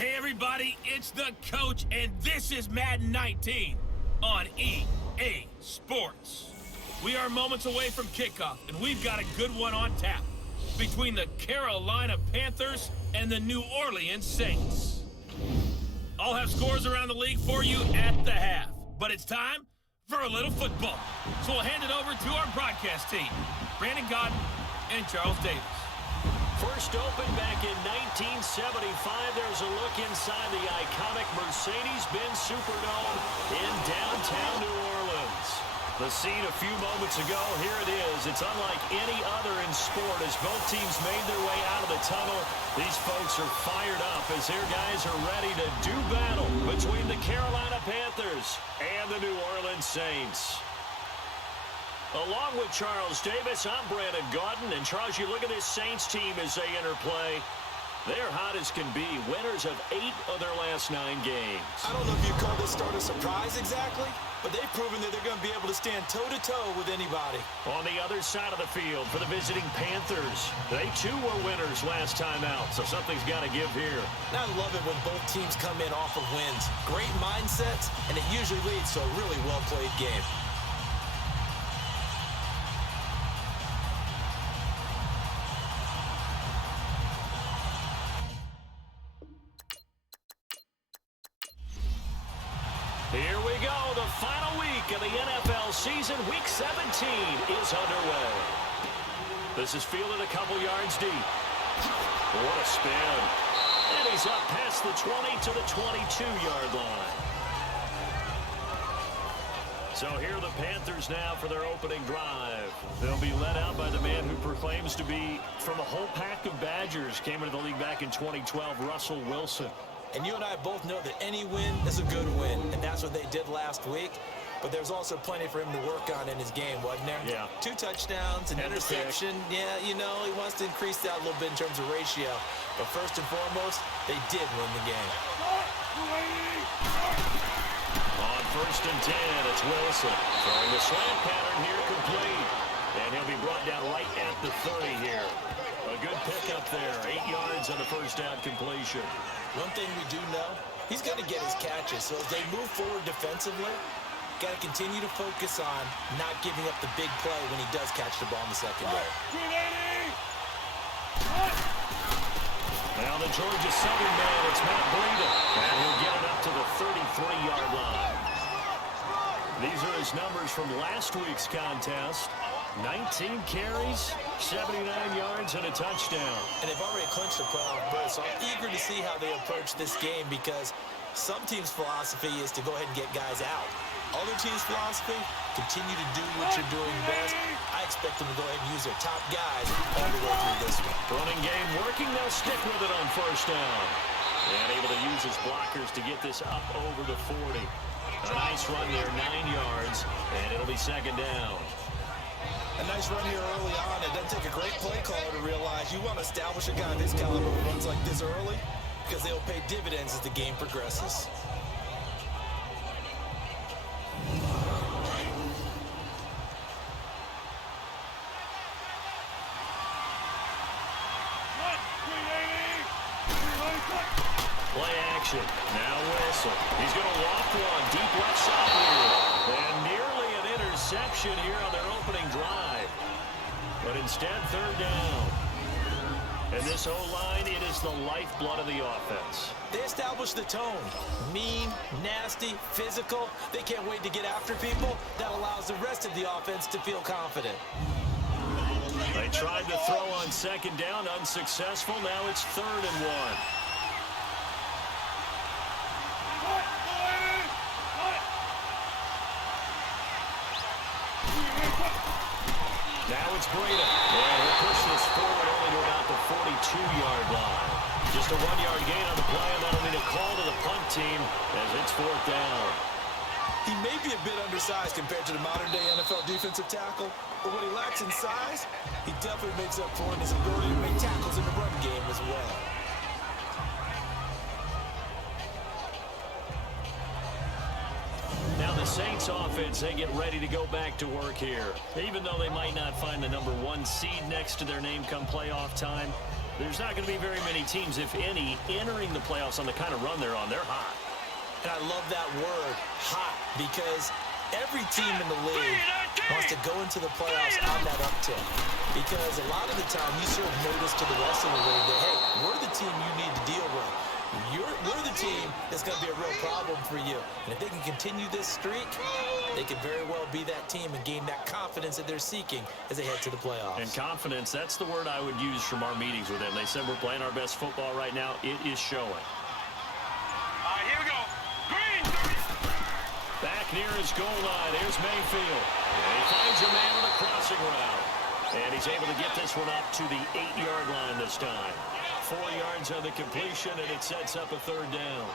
Hey everybody, it's the coach, and this is Madden 19 on EA Sports. We are moments away from kickoff, and we've got a good one on tap between the Carolina Panthers and the New Orleans Saints. I'll have scores around the league for you at the half, but it's time for a little football. So we'll hand it over to our broadcast team, Brandon Godden and Charles Davis. First opened back in 1975, there's a look inside the iconic Mercedes-Benz Superdome in downtown New Orleans. The scene a few moments ago, here it is. It's unlike any other in sport as both teams made their way out of the tunnel. These folks are fired up as their guys are ready to do battle between the Carolina Panthers and the New Orleans Saints. Along with Charles Davis, I'm Brandon Godden. And Charles, you look at this Saints team as they interplay. They're hot as can be. Winners of 8 of their last 9 games. I don't know if you call this start a surprise exactly, but they've proven that they're going to be able to stand toe-to-toe with anybody. On the other side of the field for the visiting Panthers, they too were winners last time out, so something's got to give here. I love it when both teams come in off of wins. Great mindsets, and it usually leads to a really well-played game. Here we go, the final week of the NFL season. Week 17 is underway. This is fielded a couple yards deep. What a spin. And he's up past the 20 to the 22-yard line. So here are the Panthers now for their opening drive. They'll be led out by the man who proclaims to be from a whole pack of Badgers. Came into the league back in 2012, Russell Wilson. And you and I both know that any win is a good win, and that's what they did last week. But there's also plenty for him to work on in his game, wasn't there? Yeah. 2 touchdowns, an interception. Yeah, you know, he wants to increase that a little bit in terms of ratio. But first and foremost, they did win the game. On first and 10, it's Wilson. Throwing the slant pattern here complete. And he'll be brought down right at the 30 here. A good pickup there. 8 yards on the first down completion. One thing we do know, he's going to get his catches. So as they move forward defensively, got to continue to focus on not giving up the big play when he does catch the ball in the secondary. Now the Georgia Southern man, it's Matt Breida. And he'll get it up to the 33-yard line. These are his numbers from last week's contest. 19 carries, 79 yards, and a touchdown. And they've already clinched the playoff berth, so I'm eager to see how they approach this game because some teams' philosophy is to go ahead and get guys out. Other teams' philosophy, continue to do what you're doing best. I expect them to go ahead and use their top guys all the way through this one. Running game working, they'll stick with it on first down. And able to use his blockers to get this up over the 40. A nice run there, 9 yards, and it'll be second down. A nice run here early on. It doesn't take a great play caller to realize you want to establish a guy of this caliber who runs like this early because they'll pay dividends as the game progresses. Play action. Now Wilson. He's going to walk one deep left side here. And nearly an interception here on their opening drive. But instead, third down. And this O-line, it is the lifeblood of the offense. They establish the tone. Mean, nasty, physical. They can't wait to get after people. That allows the rest of the offense to feel confident. They tried to throw on second down, unsuccessful. Now it's 3rd and 1. Now it's Breida. And he'll push this forward only to about the 42-yard line. Just a 1-yard gain on the play, and that'll mean a call to the punt team as it's 4th down. He may be a bit undersized compared to the modern-day NFL defensive tackle, but what he lacks in size, he definitely makes up for in his ability to make tackles in the run game as well. Now the Saints offense, they get ready to go back to work here. Even though they might not find the #1 seed next to their name come playoff time, there's not going to be very many teams, if any, entering the playoffs on the kind of run they're on. They're hot. And I love that word, hot, because every team in the league wants to go into the playoffs on that uptick. Because a lot of the time, you serve notice to the rest of the league that, hey, we're the team you need to deal with. We're the team that's going to be a real problem for you. And if they can continue this streak, they could very well be that team and gain that confidence that they're seeking as they head to the playoffs. And confidence, that's the word I would use from our meetings with them. They said we're playing our best football right now. It is showing. All right, here we go. Green. Back near his goal line. Here's Mayfield. And he finds a man with a crossing route. And he's able to get this one up to the 8-yard line this time. 4 yards on the completion, and it sets up a third down.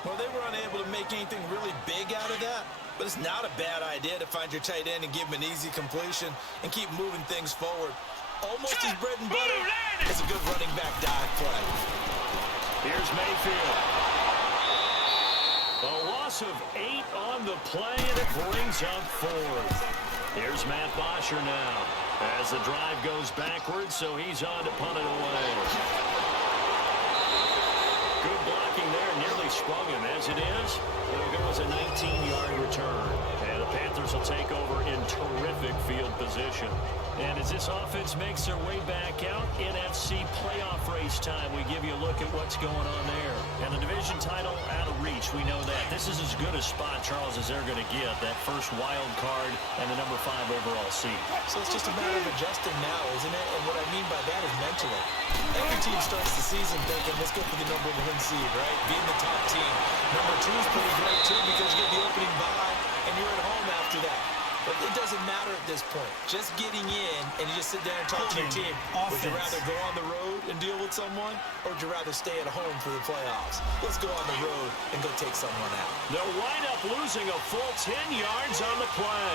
Well, they were unable to make anything really big out of that, but it's not a bad idea to find your tight end and give him an easy completion and keep moving things forward. Almost his bread and butter. It's a good running back dive play. Here's Mayfield. A loss of 8 on the play, and it brings up 4th. Here's Matt Bosher now as the drive goes backwards, so he's on to punt it away. Good blocking there, nearly sprung him. As it is, it'll go as a 19-yard return. And the Panthers will take over in terrific field position. And as this offense makes their way back out, NFC playoff race time, we give you a look at what's going on there. And the division title out of reach, we know that. This is as good a spot, Charles, as they're going to get. That first wild card and the number 5 overall seed. So it's just a matter of adjusting now, isn't it? And what I mean by that is mentally. Every team starts the season thinking, let's go for the number 1 seed, right? Being the top team. Number 2 is pretty great, too, because you get the opening bye, and you're at home after that. But it doesn't matter at this point. Just getting in, and you just sit down and talk to your team. Would you rather go on the road and deal with someone, or would you rather stay at home for the playoffs? Let's go on the road and go take someone out. They'll wind up losing a full 10 yards on the play.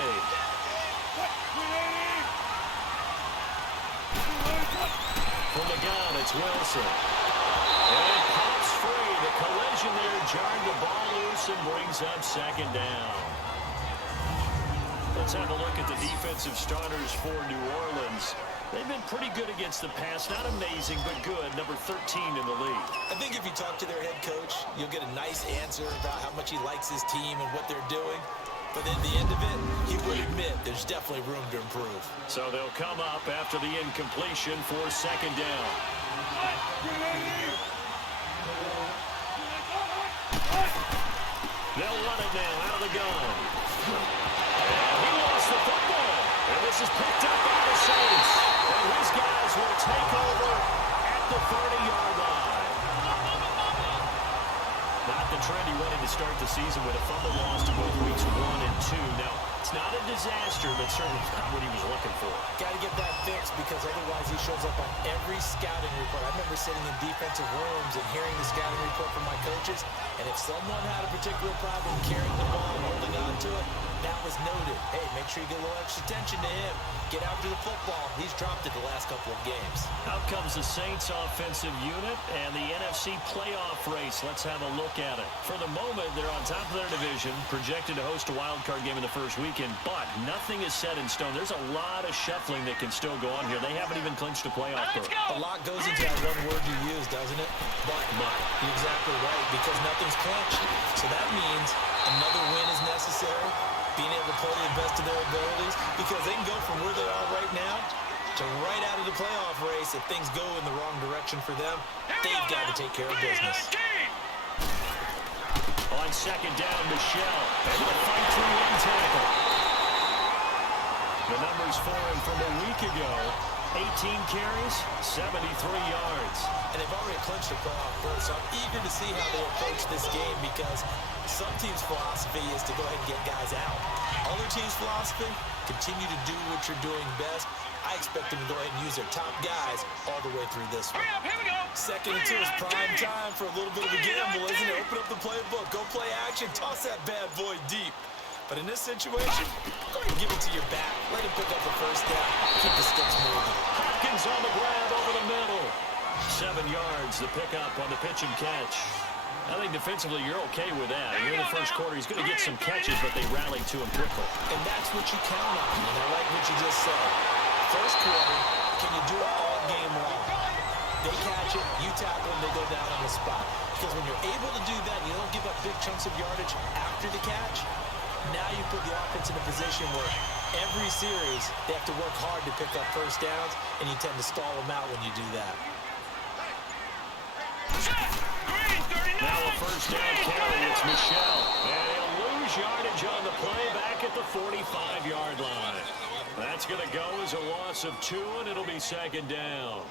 From the gun, it's Wilson. And it pops free. The collision there jarred the ball loose and brings up 2nd down. Let's have a look at the defensive starters for New Orleans. They've been pretty good against the pass. Not amazing, but good. Number 13 in the league. I think if you talk to their head coach, you'll get a nice answer about how much he likes his team and what they're doing. But at the end of it, he would admit there's definitely room to improve. So they'll come up after the incompletion for 2nd down. They'll run it now out of the gun. He lost the football. And this is picked up by the Saints. And his guys will take over at the 30-yard line. Not the trend he wanted to start the season with. A fumble loss to both weeks 1 and 2. Now, it's not a disaster, but certainly not what he was looking for. Got to get that fixed, because otherwise he shows up on every scouting report. I remember sitting in defensive rooms and hearing the scouting report from my coaches, and if someone had a particular problem carrying the ball and holding on to it, that was noted. Hey, make sure you get a little extra attention to him. Get after the football. He's dropped it the last couple of games. Out comes the Saints offensive unit and the NFC playoff race. Let's have a look at it. For the moment, they're on top of their division, projected to host a wild card game in the first weekend, but nothing is set in stone. There's a lot of shuffling that can still go on here. They haven't even clinched a playoff berth. A lot goes into that one word you use, doesn't it? But. You're exactly right, because nothing's clinched. So that means another win is necessary. Being able to play to the best of their abilities, because they can go from where they are right now to right out of the playoff race. If things go in the wrong direction for them, they've got to take care of business. On 2nd down, Michelle. And the fight through one tackle. The numbers for him from a week ago. 18 carries, 73 yards. And they've already clinched the playoff berth, so I'm eager to see how they approach this game, because some teams' philosophy is to go ahead and get guys out. Other teams' philosophy, continue to do what you're doing best. I expect them to go ahead and use their top guys all the way through this one. Here we go. 2nd and 2 is prime time for a little bit of a gamble, isn't it? Open up the playbook, go play action, toss that bad boy deep. But in this situation, go ahead and give it to your back. Let him pick up the first down. Keep the sticks moving. Hopkins on the grab over the middle. 7 yards, the pickup on the pitch and catch. I think defensively you're okay with that. Here in the first quarter, he's going to get some catches, but they rallied to him quickly. And that's what you count on, and I like what you just said. First quarter, can you do it all game long? They catch it, you tackle them, they go down on the spot. Because when you're able to do that, you don't give up big chunks of yardage after the catch. Now you put the offense in a position where every series they have to work hard to pick up first downs, and you tend to stall them out when you do that. Now a first down carry. It's Michelle. And he'll lose yardage on the play back at the 45-yard line. That's going to go as a loss of 2, and it'll be second down.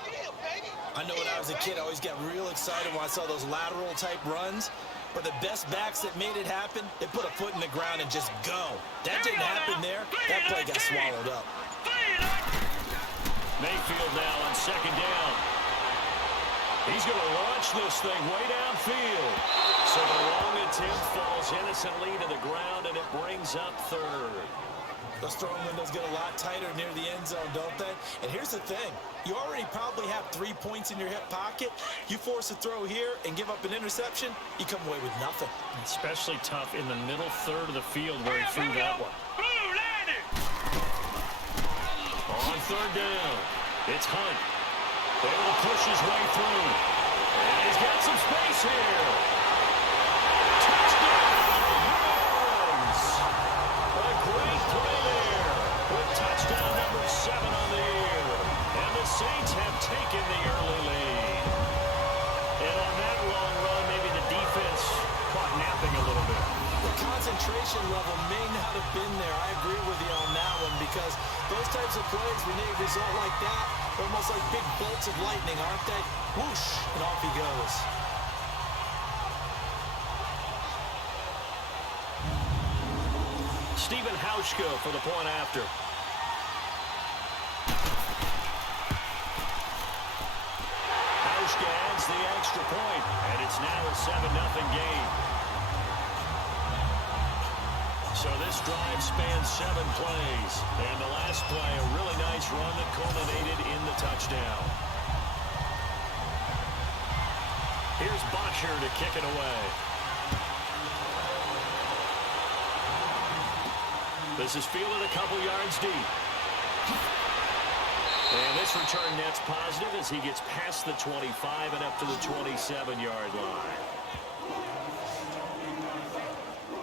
I know when I was a kid, I always got real excited when I saw those lateral-type runs. But the best backs that made it happen, they put a foot in the ground and just go. That didn't happen there. That play got swallowed up. Mayfield now on second down. He's going to launch this thing way downfield. So the long attempt falls innocently to the ground, and it brings up third. Those throwing windows get a lot tighter near the end zone, don't they? And here's the thing. You already probably have 3 points in your hip pocket. You force a throw here and give up an interception, you come away with nothing. Especially tough in the middle third of the field where he threw that one. On third down, it's Hunt. Able to push his way through. And he's got some space here. Touchdown! Rams! A great play there with touchdown number 7 on the year. And the Saints have taken the early lead. And on that long run, maybe the defense caught napping a little bit. The concentration level may not have been there. I agree with you on that one because those types of plays, when they result like that, they're almost like big bolts of lightning, aren't they? Whoosh, and off he goes. Stephen Hauschka for the point after. Hauschka adds the extra point, and it's now a 7-0 game. So this drive spans 7 plays, and the last play, a really nice run that culminated in the touchdown. Here's Bosher to kick it away. This is fielded a couple yards deep. And this return net's positive as he gets past the 25 and up to the 27-yard line.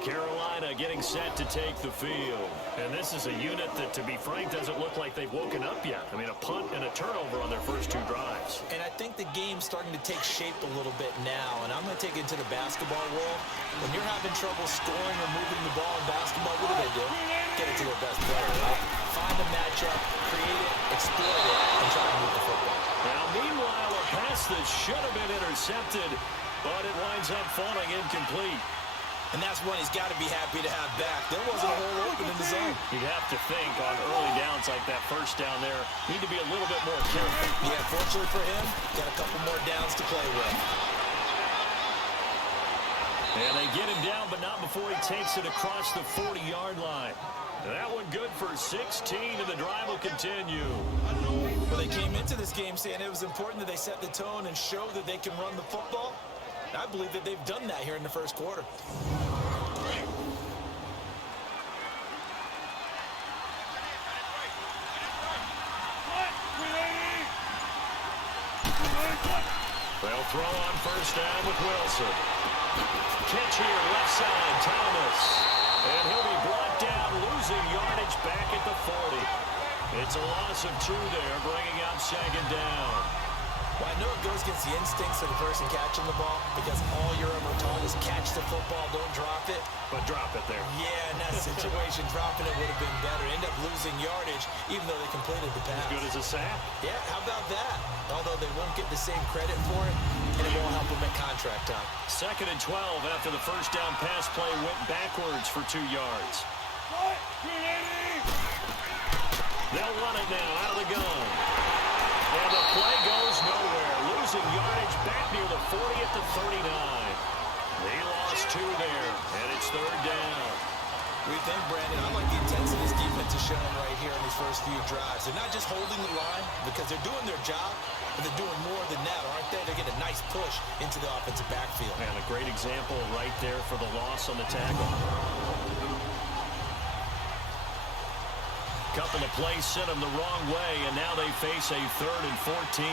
Carolina getting set to take the field. And this is a unit that, to be frank, doesn't look like they've woken up yet. I mean, a punt and a turnover on their first 2 drives. And I think the game's starting to take shape a little bit now. And I'm going to take it to the basketball world. When you're having trouble scoring or moving the ball in basketball, what do? Get it to their best player, right? Find a matchup, create it, exploit it, and try to move the football. Now, meanwhile, a pass that should have been intercepted, but it winds up falling incomplete. And that's one he's got to be happy to have back. There wasn't a hole open in the zone. You'd have to think on early downs like that first down there, need to be a little bit more careful. Yeah, fortunately for him, got a couple more downs to play with. And they get him down, but not before he takes it across the 40-yard line. That one good for 16, and the drive will continue. Well, they came into this game saying it was important that they set the tone and show that they can run the football. I believe that they've done that here in the first quarter. They'll throw on first down with Wilson. Catch here, left side, Thomas. And he'll be brought down, losing yardage back at the 40. It's a loss of 2 there, bringing up second down. Well, I know it goes against the instincts of the person catching the ball because all you're ever told is catch the football, don't drop it. But drop it there. Yeah, in that situation, dropping it would have been better. End up losing yardage, even though they completed the pass. As good as a sack. Yeah, how about that? Although they won't get the same credit for it, and it won't help them at contract time. 2nd and 12 after the first down pass play went backwards for 2 yards. They'll run it now out of the gun. And the play goes nowhere, losing yardage back near the 40 at the 39. They lost 2 there, and it's 3rd down. We think, Brandon, I like the intensity this defense is showing right here in these first few drives. They're not just holding the line because they're doing their job, but they're doing more than that, aren't they? They're getting a nice push into the offensive backfield. And a great example right there for the loss on the tackle. Couple of plays sent them the wrong way, and now they face a 3rd and 14.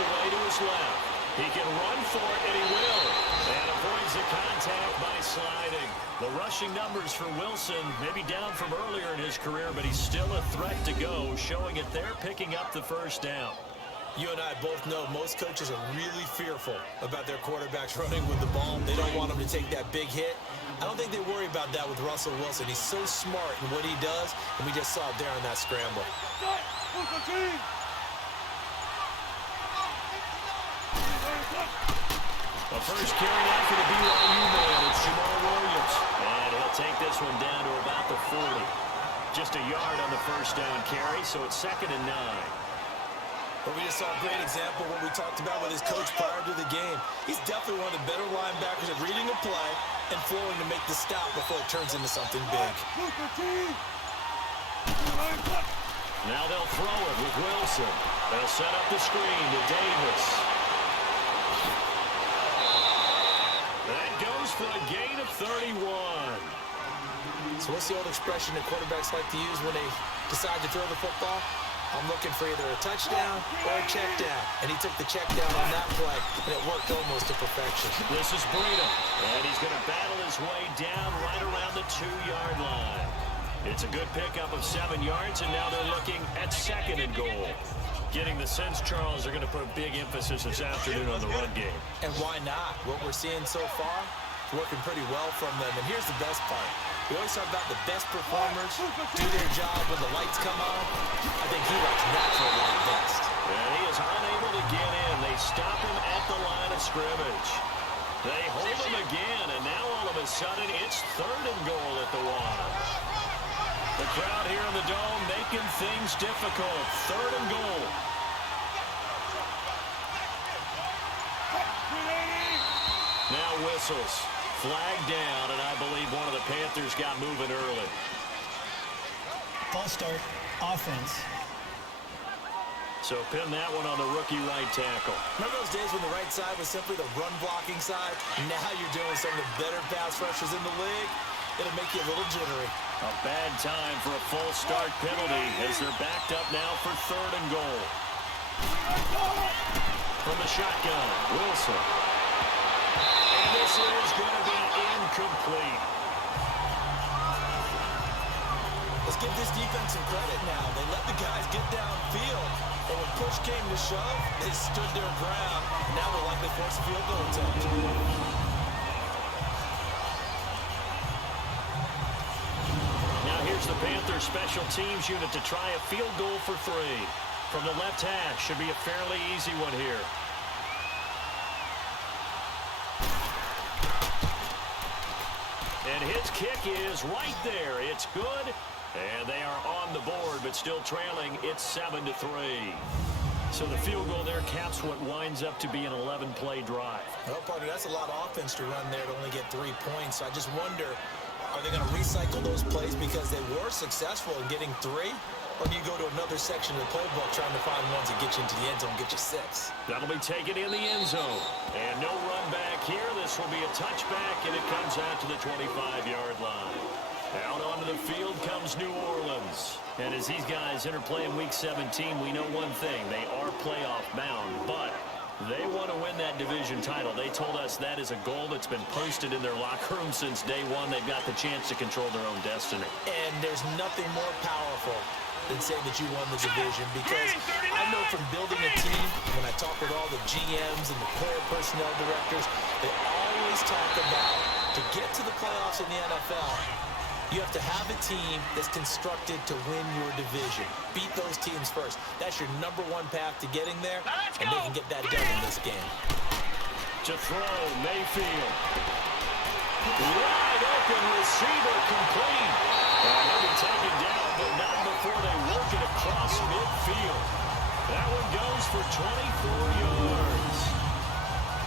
away to his left. He can run for it, and he will. And avoids the contact by sliding. The rushing numbers for Wilson may be down from earlier in his career, but he's still a threat to go, showing it there, picking up the first down. You and I both know most coaches are really fearful about their quarterbacks running with the ball. They don't want them to take that big hit. I don't think they worry about that with Russell Wilson. He's so smart in what he does, and we just saw it there on that scramble. The first carry out for the BYU man, it's Jamal Williams. And he'll take this one down to about the 40. Just a yard on the first down carry, so it's 2nd and 9. But we just saw a great example of what we talked about with his coach prior to the game. He's definitely one of the better linebackers at reading a play and flowing to make the stop before it turns into something big. Now they'll throw it with Wilson. They'll set up the screen to Davis. That goes for a gain of 31. So what's the old expression that quarterbacks like to use when they decide to throw the football? I'm looking for either a touchdown or a check down. And he took the check down on that play, and it worked almost to perfection. This is Breida, and he's going to battle his way down right around the 2-yard line. It's a good pickup of 7 yards, and now they're looking at 2nd and goal. Getting the sense, Charles, are going to put a big emphasis this afternoon on the run game. And why not? What we're seeing so far, it's working pretty well from them. And here's the best part. We always talk about the best performers do their job when the lights come on. I think he likes natural light best. And he is unable to get in. They stop him at the line of scrimmage. They hold him again, and now all of a sudden it's 3rd and goal at the 1. The crowd here in the Dome making things difficult. 3rd and goal. Now whistles. Flag down, and I believe one of the Panthers got moving early. False start. Offense. So pin that one on the rookie right tackle. Remember those days when the right side was simply the run-blocking side? Now you're doing some of the better pass rushers in the league. It'll make you a little jittery. A bad time for a false start penalty as they're backed up now for 3rd and goal. From the shotgun, Wilson. And this is going to be incomplete. Let's give this defense some credit now. They let the guys get downfield. But when push came to shove, they stood their ground. Now they'll likely force a field goal attempt. Now here's the Panthers special teams unit to try a field goal for 3. From the left hash, should be a fairly easy one here. And his kick is right there. It's good. And they are on the board, but still trailing. It's 7-3. So the field goal there caps what winds up to be an 11-play drive. Well, partner, that's a lot of offense to run there to only get 3 points. So I just wonder, are they going to recycle those plays because they were successful in getting 3? Or do you go to another section of the playbook trying to find ones that get you into the end zone, get you 6? That'll be taken in the end zone. And no run back here. This will be a touchback, and it comes out to the 25-yard line. Out onto the field comes New Orleans. And as these guys interplay in Week 17, we know one thing. They are playoff bound, but they want to win that division title. They told us that is a goal that's been posted in their locker room since day one. They've got the chance to control their own destiny. And there's nothing more powerful than saying that you won the division, because I know from building a team, when I talk with all the GMs and the player personnel directors, they always talk about, to get to the playoffs in the NFL, you have to have a team that's constructed to win your division. Beat those teams first. That's your #1 path to getting there, and they can get that done in this game. To throw, Mayfield. Wide open receiver complete. They'll be taken down, but not before they work it across midfield. That one goes for 24 yards.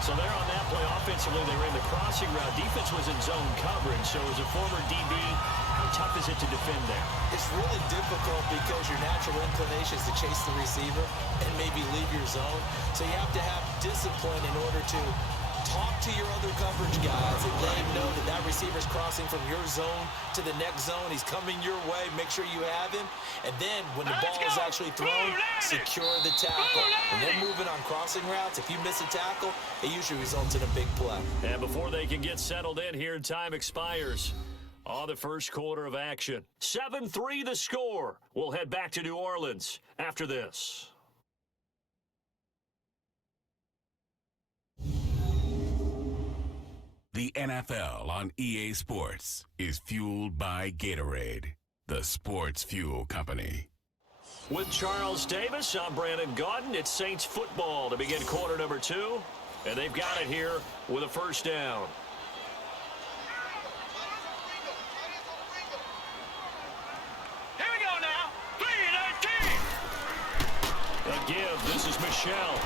So they're on that play offensively. They ran the crossing route. Defense was in zone coverage. So as a former DB, how tough is it to defend there? It's really difficult because your natural inclination is to chase the receiver and maybe leave your zone. So you have to have discipline in order to talk to your other coverage guys and let him know that that receiver's crossing from your zone to the next zone. He's coming your way. Make sure you have him. And then when the ball is actually thrown, secure the tackle. And then moving on crossing routes, if you miss a tackle, it usually results in a big play. And before they can get settled in here, time expires on the first quarter of action. 7-3 the score. We'll head back to New Orleans after this. The NFL on EA Sports is fueled by Gatorade, the sports fuel company. With Charles Davis, I'm Brandon Gaudin. It's Saints football to begin quarter number 2, and they've got it here with a first down. Here we go now. 3-19. A give. This is Michelle.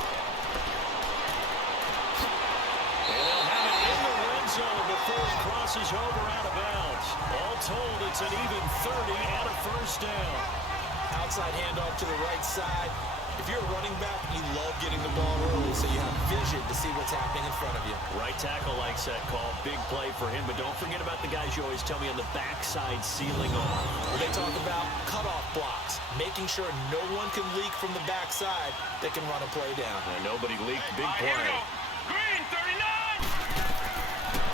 And they'll have it in the red zone before it crosses over out of bounds. All told, it's an even 30 and a first down. Outside handoff to the right side. If you're a running back, you love getting the ball early so you have vision to see what's happening in front of you. Right tackle likes that call. Big play for him, but don't forget about the guys you always tell me on the backside sealing off. When they talk about cutoff blocks, making sure no one can leak from the backside that can run a play down. And nobody leaked. Big Here we play. go. Green, 39.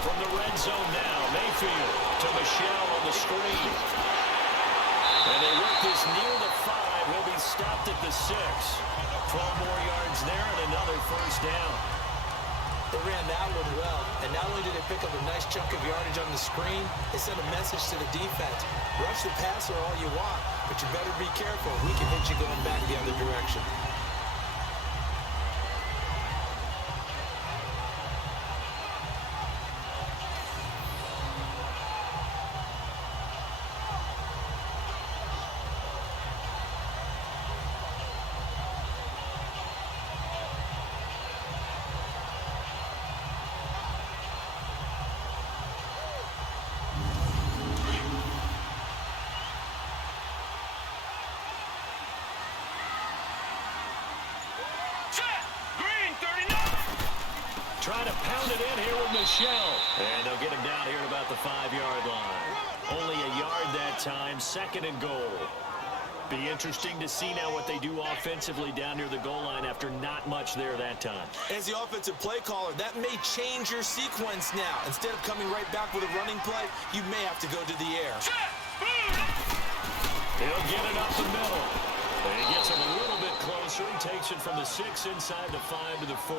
From the red zone now, Mayfield to Michelle on the screen. And they work this near the 5. He'll be stopped at the 6. 12 more yards there and another first down. They ran that one well, and not only did they pick up a nice chunk of yardage on the screen, they sent a message to the defense. Rush the passer all you want, but you better be careful. We can hit you going back the other direction. Trying to pound it in here with Michelle. And they'll get him down here at about the 5-yard line. Only a yard that time, 2nd and goal. Be interesting to see now what they do offensively down near the goal line after not much there that time. As the offensive play caller, that may change your sequence now. Instead of coming right back with a running play, you may have to go to the air. He'll get it up the middle. And he gets him a little bit closer. He takes it from the 6 inside the 5 to the 4.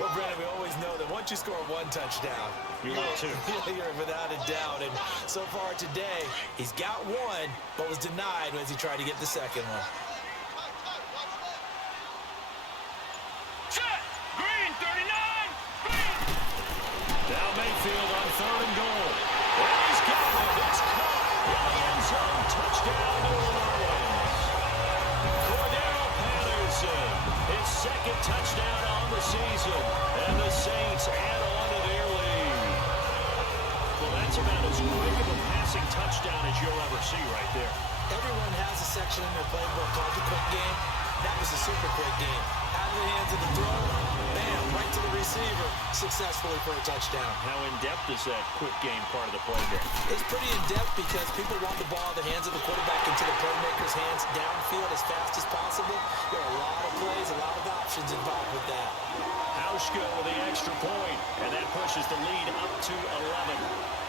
Well, Brandon, we always know that once you score one touchdown, You will too. You're without a doubt. And so far today, he's got one, but was denied as he tried to get the second one. Set. Green, 39. Down Mayfield on 3rd and goal. And he's got it. It's caught in the end zone. Touchdown, New Orleans. Cordero Patterson, his 2nd touchdown on the season. And the Saints add on to their lead. Well, that's about as quick of a passing touchdown as you'll ever see right there. Everyone has a section in their playbook called the quick game. That was a super quick game. Out of the hands of the throw, bam, right to the receiver, successfully for a touchdown. How in-depth is that quick game part of the playbook? It's pretty in-depth because people want the ball in the hands of the quarterback into the playmaker's hands downfield as fast as possible. There are a lot of plays, a lot of options involved with that. Hauschka with the extra point, and that pushes the lead up to 11.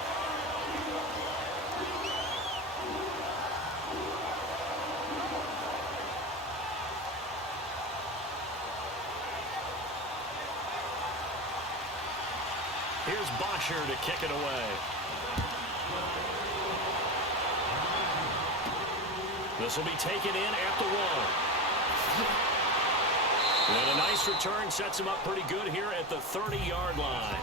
Here's Bosher to kick it away. This will be taken in at the 1. And a nice return sets him up pretty good here at the 30-yard line.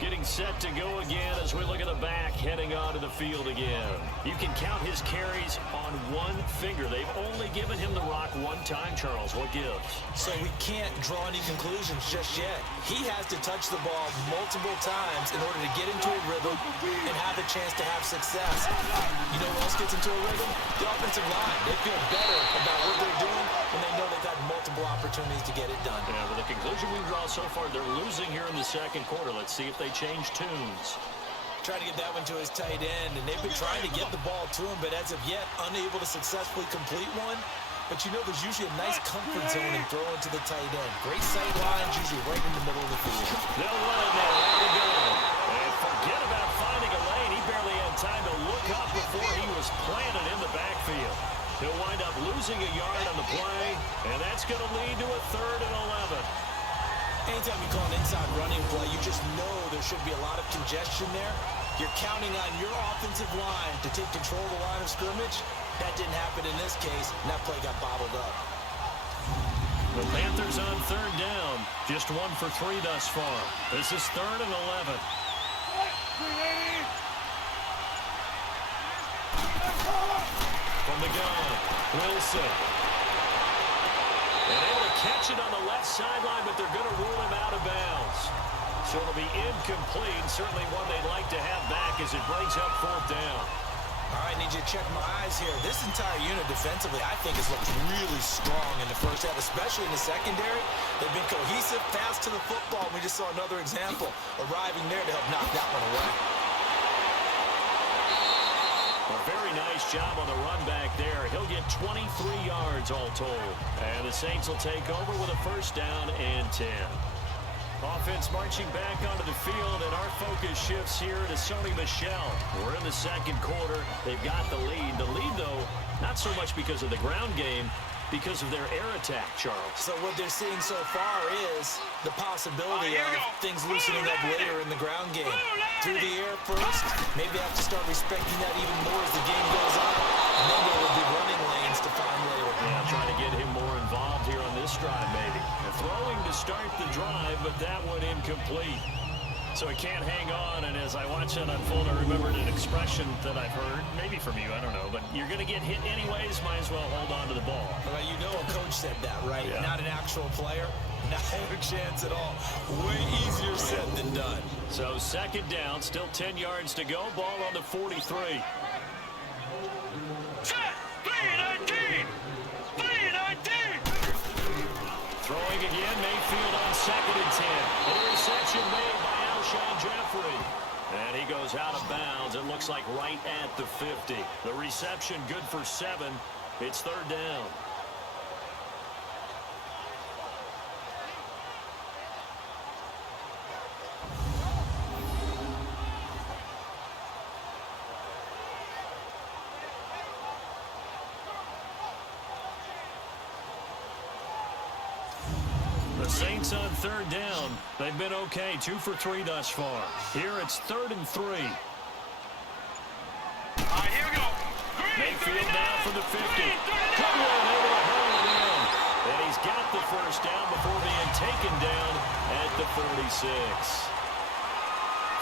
Getting set to go again as we look at the back heading onto the field again. You can count his carries on one finger. They've only given him the rock one time, Charles. What gives? So we can't draw any conclusions just yet. He has to touch the ball multiple times in order to get into a rhythm and have a chance to have success. You know what else gets into a rhythm? The offensive line. They feel better about what they're doing when they know they've had multiple opportunities to get it done. Yeah, with the conclusion we draw so far, they're losing here in the second quarter. Let's see if they change tunes. Trying to get that one to his tight end, and they've been trying to get the ball to him, but as of yet, unable to successfully complete one. But you know there's usually a nice comfort zone in throwing to the tight end. Great sight lines, usually right in the middle of the field. They'll run it now. Out to go. And forget about finding a lane. He barely had time to look up before he was planted in the backfield. He'll wind up losing a yard on the play, and that's going to lead to a 3rd and 11. Anytime you call an inside running play, you just know there should be a lot of congestion there. You're counting on your offensive line to take control of the line of scrimmage. That didn't happen in this case, and that play got bottled up. The Panthers on 3rd down. Just 1 for 3 thus far. This is 3rd and 11. From the gun, Wilson. And able to catch it on the left sideline, but they're going to rule him out of bounds. So it'll be incomplete, certainly one they'd like to have back as it brings up 4th down. All right, need you to check my eyes here. This entire unit defensively, I think, has looked really strong in the first half, especially in the secondary. They've been cohesive, fast to the football. We just saw another example arriving there to help knock that one away. A very nice job on the run back there. He'll get 23 yards all told. And the Saints will take over with a 1st down and 10. Offense marching back onto the field, and our focus shifts here to Sony Michel. We're in the 2nd quarter. They've got the lead. The lead, though, not so much because of the ground game, because of their air attack, Charles. So what they're seeing so far is the possibility of things loosening up later in the ground game. Through the air first, maybe have to start respecting that even more as the game goes on, and then there will be running lanes to find later. Yeah, trying to get him more involved here on this drive, maybe. And throwing to start the drive, but that one incomplete. So he can't hang on, and as I watch that unfold, I remembered an expression that I've heard, maybe from you, I don't know, but you're going to get hit anyways, might as well hold on to the ball. Well, you know a coach said that, right? Yeah. Not an actual player. Not a chance at all. Way easier said than done. So 2nd down, still 10 yards to go, ball on the 43. Set, 3-19! 3-19! Throwing again, Mayfield on 2nd and 10. Interception made by Alshon Jeffrey. And he goes out of bounds. It looks like right at the 50. The reception good for 7. It's 3rd down. Saints on 3rd down. They've been okay. 2 for 3 thus far. Here it's 3rd and 3. All right, here we go. Mayfield now from the 50. Good one, able to hold it in. And he's got the 1st down before being taken down at the 46.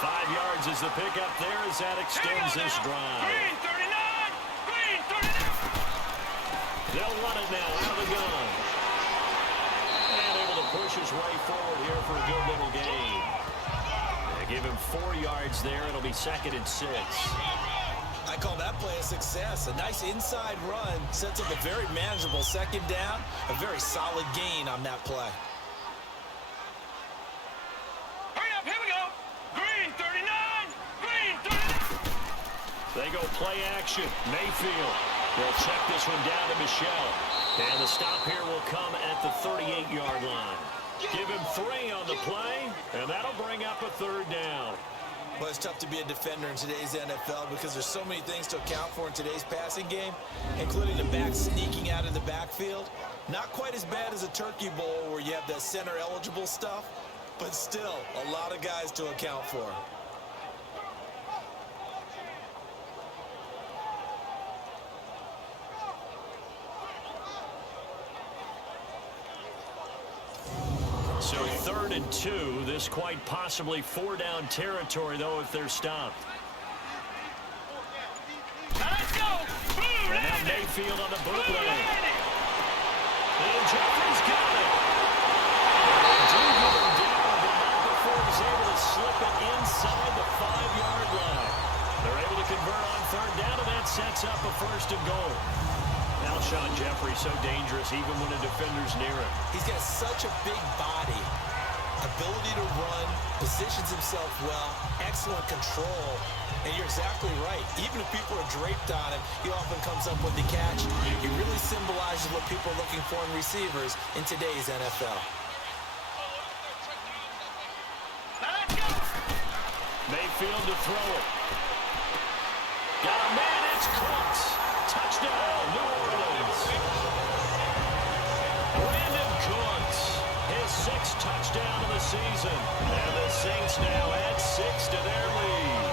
5 yards is the pickup there as that extends this drive. Green 39! Green 39! They'll run it now out of the gun. Push his way forward here for a good little gain. They give him 4 yards there. It'll be 2nd and 6. I call that play a success. A nice inside run sets up a very manageable 2nd down. A very solid gain on that play. Hurry up, here we go. Green 39! Green 39! They go play action. Mayfield. They'll check this one down to Michel. And the stop here will come at the 38-yard line. Give him 3 on the play, and that'll bring up a 3rd down. Well, it's tough to be a defender in today's NFL because there's so many things to account for in today's passing game, including the back sneaking out of the backfield. Not quite as bad as a Turkey Bowl where you have that center-eligible stuff, but still a lot of guys to account for. So 3rd and 2. This quite possibly 4-down territory, though, if they're stopped. Let's go! Blue And now Mayfield on the bootleg. And Jeffrey's got it. Do get him down, but not before he's able to slip it inside the 5-yard line. They're able to convert on 3rd down, and that sets up a 1st and goal. Alshon Jeffrey so dangerous even when a defender's near him. He's got such a big body. ability to run, positions himself well, excellent control. And you're exactly right. Even if people are draped on him, he often comes up with the catch. He really symbolizes what people are looking for in receivers in today's NFL. Mayfield to throw it. Got a man, it's Cooks. Touchdown, New Orleans. Brandon Cooks, his 6th touchdown of the season. And the Saints now add 6 to their lead.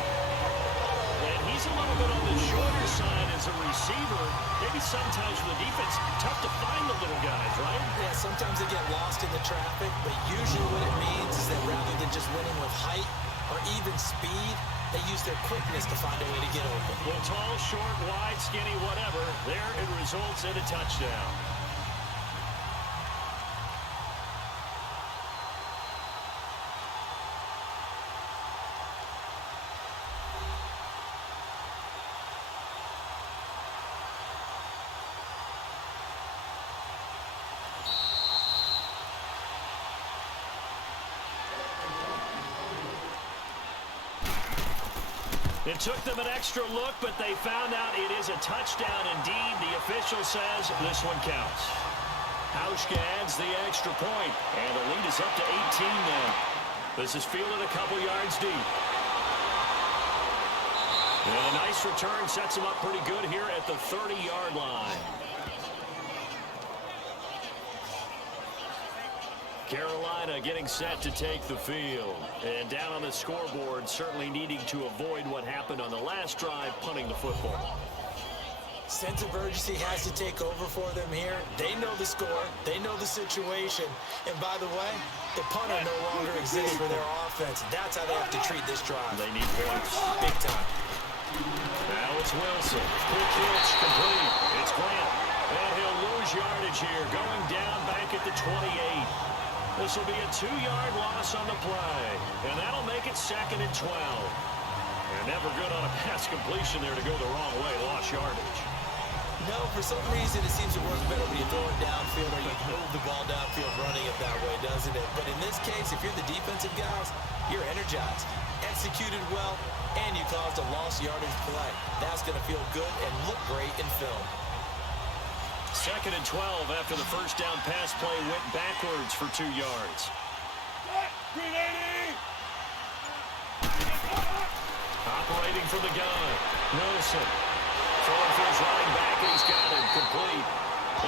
And he's a little bit on the shorter side as a receiver. Maybe sometimes for the defense, tough to find the little guys, right? Yeah, sometimes they get lost in the traffic, but usually what it means is that rather than just winning with height or even speed, they use their quickness to find a way to get open. Well, tall, short, wide, skinny, whatever, there it results in a touchdown. It took them an extra look, but they found out it is a touchdown indeed. The official says this one counts. Hauschka adds the extra point, and the lead is up to 18 now. This is fielded a couple yards deep. And a nice return sets him up pretty good here at the 30-yard line. Carolina getting set to take the field. And down on the scoreboard, certainly needing to avoid what happened on the last drive, punting the football. Sense of urgency has to take over for them here. They know the score. They know the situation. And by the way, the punter no longer exists for their offense. That's how they have to treat this drive. They need points. Big time. Now it's Wilson. Quick hitch complete. It's Grant. And he'll lose yardage here. Going down back at the 28. This will be a 2-yard loss on the play. And that'll make it 2nd and 12. And never good on a pass completion there to go the wrong way. Lost yardage. No, for some reason it seems to work better when you throw it downfield or you move the ball downfield running it that way, doesn't it? But in this case, if you're the defensive guys, you're energized, executed well, and you caused a lost yardage play. That's going to feel good and look great in film. 2nd and 12 after the first down pass play went backwards for 2 yards. Operating from the gun. Wilson. Throwing for his running back, and he's got it complete.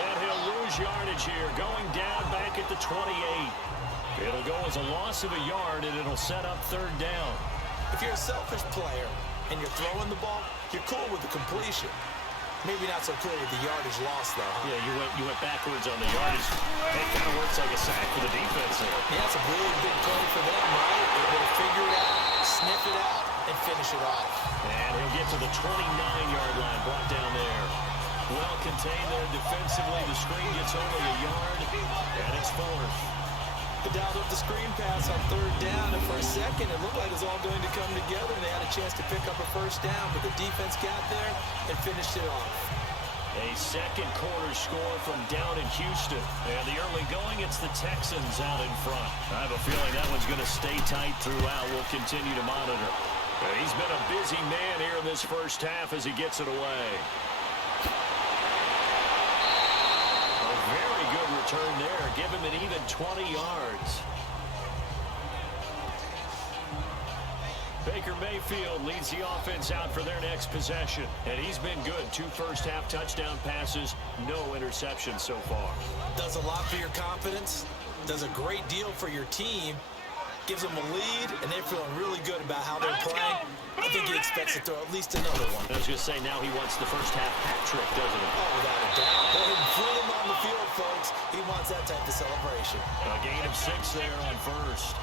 And he'll lose yardage here, going down back at the 28. It'll go as a loss of a yard, and it'll set up 3rd down. If you're a selfish player and you're throwing the ball, you're cool with the completion. Maybe not so cool with the yardage loss, though, huh? Yeah, you went backwards on the yardage. It kind of works like a sack for the defense there. Yeah, it's a really big play for them, right? They're going to figure it out, sniff it out, and finish it off. And he'll get to the 29-yard line, brought down there. Well contained there defensively. The screen gets only a yard, and it's 4th. They dialed up the screen pass on 3rd down, and for a second, it looked like it was all going to come together, and they had a chance to pick up a 1st down, but the defense got there and finished it off. A 2nd quarter score from down in Houston. And the early going, it's the Texans out in front. I have a feeling that one's going to stay tight throughout. We'll continue to monitor. He's been a busy man here in this first half as he gets it away. A very good return there. Give him an even 20 yards. Baker Mayfield leads the offense out for their next possession. And he's been good. 2 first-half touchdown passes, no interceptions so far. Does a lot for your confidence. Does a great deal for your team. Gives them a lead, and they're feeling really good about how they're playing. I think he expects to throw at least another one. I was going to say, now he wants the first-half hat trick, doesn't he? Oh, without a doubt. Go ahead and fling him on the field, folks. He wants that type of celebration. A gain of 6 there on first.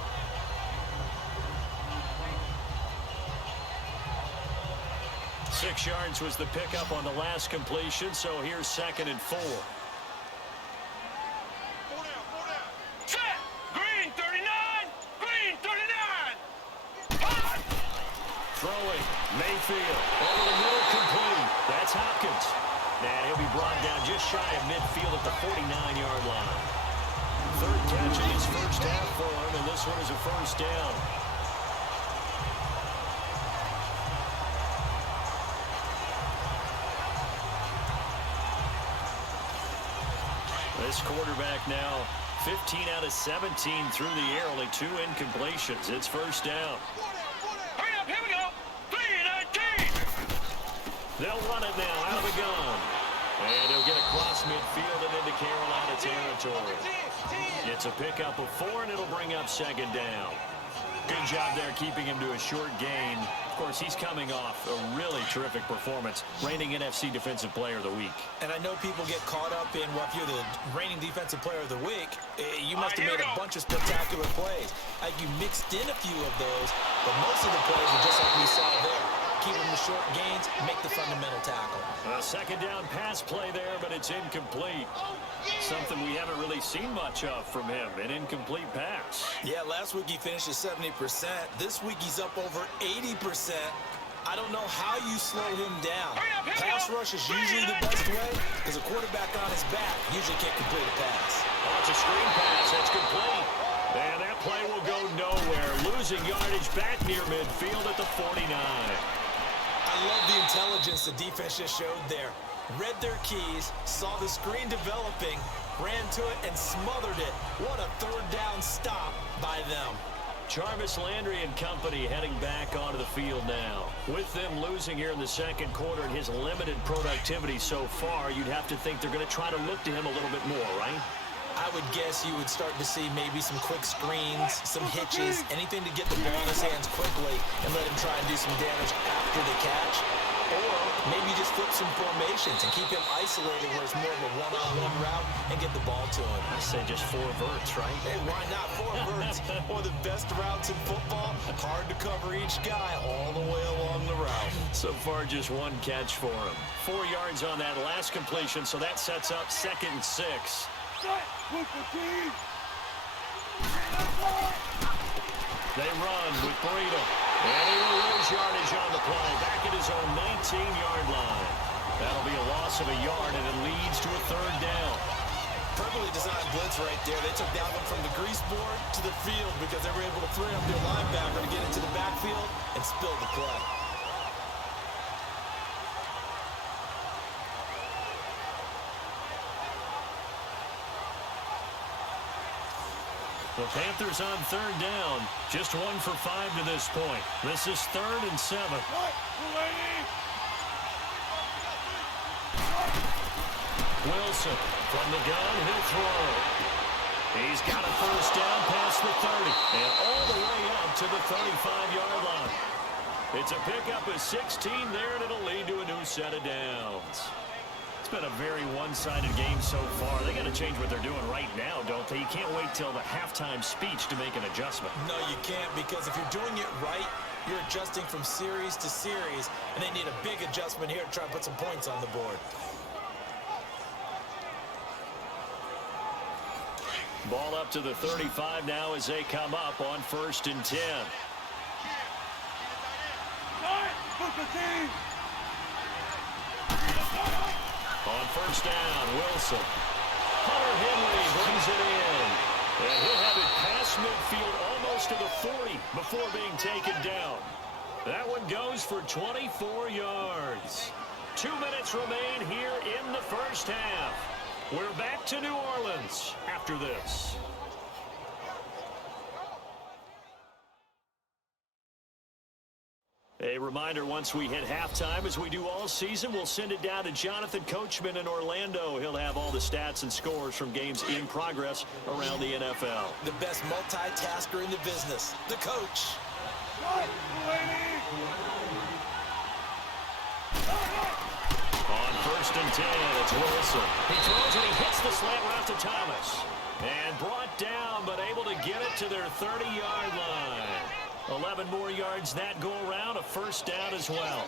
Six yards was the pickup on the last completion, so here's 2nd and 4. Set! Green 39! Green 39! Throwing, Mayfield, over the middle, complete. That's Hopkins. And he'll be brought down just shy of midfield at the 49-yard line. third catch in his first half for him, and this one is a first down. This quarterback now 15 out of 17 through the air, only 2 incompletions. It's first down. Hurry up, here we go. 3-19. They'll run it now out of the gun. And he'll get across midfield and into Carolina territory. It's a pickup of 4, and it'll bring up second down. Good job there keeping him to a short gain. Of course, he's coming off a really terrific performance, reigning NFC Defensive Player of the Week. And I know people get caught up in, well, if you're the reigning Defensive Player of the Week, you must have made a bunch of spectacular plays. You mixed in a few of those, but most of the plays are just like we saw there. Keep them to short gains, make the fundamental tackle. A second down pass play there, but it's incomplete. Something we haven't really seen much of from him, an incomplete pass. Yeah, last week he finished at 70%. This week he's up over 80%. I don't know how you slow him down. Pass rush is usually the best way because a quarterback on his back usually can't complete a pass. Oh, it's a screen pass. That's complete. And that play will go nowhere. Losing yardage back near midfield at the 49. I love the intelligence the defense just showed there. Read their keys, saw the screen developing, ran to it, and smothered it. What a third down stop by them. Jarvis Landry and company heading back onto the field now. With them losing here in the second quarter and his limited productivity so far, you'd have to think they're going to try to look to him a little bit more, right? I would guess you would start to see maybe some quick screens, some hitches, anything to get the ball in his hands quickly and let him try and do some damage after the catch. Or maybe just flip some formations and keep him isolated where it's more of a one-on-one route and get the ball to him. I say just 4 verts, right? Hey, why not 4 verts? One of the best routes in football. Hard to cover each guy all the way along the route. So far, just 1 catch for him. 4 yards on that last completion, so that sets up 2nd and 6. They run with Burrito. And he will lose yardage on the play. Back at his own 19-yard line. That'll be a loss of a yard, and it leads to a 3rd down. Perfectly designed blitz right there. They took that one from the grease board to the field because they were able to free up their linebacker to get into the backfield and spill the play. The Panthers on 3rd down. Just 1 for 5 to this point. This is 3rd and 7. Wilson from the gun. He'll throw. He's got a first down past the 30 and all the way up to the 35-yard line. It's a pickup of 16 there, and it'll lead to a new set of downs. It's been a very one-sided game so far. They got to change what they're doing right now, don't they? You can't wait till the halftime speech to make an adjustment. No, you can't, because if you're doing it right, you're adjusting from series to series, and they need a big adjustment here to try and put some points on the board. Ball up to the 35 now as they come up on 1st and 10. On 1st down, Wilson. Hunter Henry brings it in. And he'll have it past midfield almost to the 40 before being taken down. That one goes for 24 yards. 2 minutes remain here in the first half. We're back to New Orleans after this. A reminder, once we hit halftime, as we do all season, we'll send it down to Jonathan Coachman in Orlando. He'll have all the stats and scores from games in progress around the NFL. The best multitasker in the business, the coach. On 1st and 10, it's Wilson. He throws and he hits the slant route to Thomas. And brought down, but able to get it to their 30-yard line. 11 more yards that go around, a first down as well.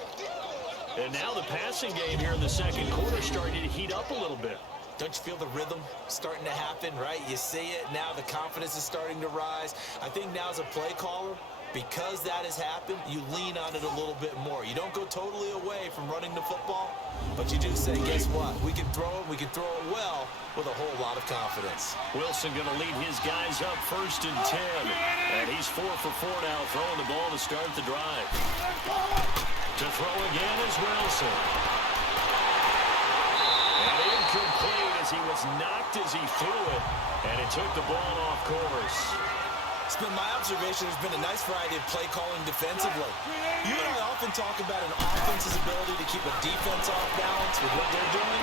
And now the passing game here in the second quarter starting to heat up a little bit. Don't you feel the rhythm starting to happen, right? You see it now, the confidence is starting to rise. I think now as a play caller, Because that has happened, you lean on it a little bit more. You don't go totally away from running the football, but you do say, guess what? We can throw it, we can throw it well with a whole lot of confidence. Wilson going to lead his guys up 1st and 10. And he's 4 for 4 now, throwing the ball to start the drive. To throw again is Wilson. And incomplete as he was knocked as he threw it. And it took the ball off course. It's been my observation there's been a nice variety of play calling defensively. You and I often talk about an offense's ability to keep a defense off balance with what they're doing.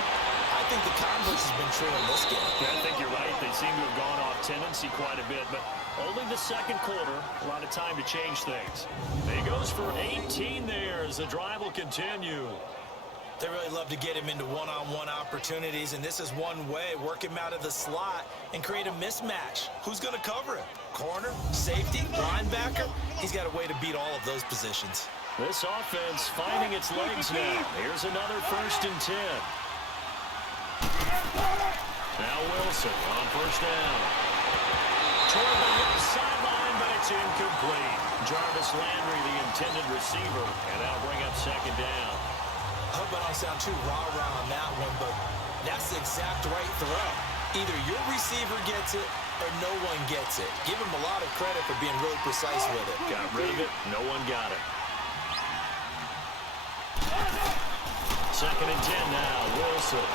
I think the converse has been true in this game. Yeah, I think you're right. They seem to have gone off tendency quite a bit, but only the second quarter. A lot of time to change things. He goes for 18 there as the drive will continue. They really love to get him into one-on-one opportunities, and this is one way. Work him out of the slot and create a mismatch. Who's going to cover him? Corner, safety, linebacker? He's got a way to beat all of those positions. This offense finding its legs now. Here's another 1st and 10. Now Wilson on 1st down. Toward the left sideline, but it's incomplete. Jarvis Landry, the intended receiver, and that'll bring up 2nd down. I hope I don't sound too rah-rah on that one, but that's the exact right throw. Either your receiver gets it or no one gets it. Give him a lot of credit for being really precise with it. Got rid of it. No one got it. 2nd and 10 now. Wilson.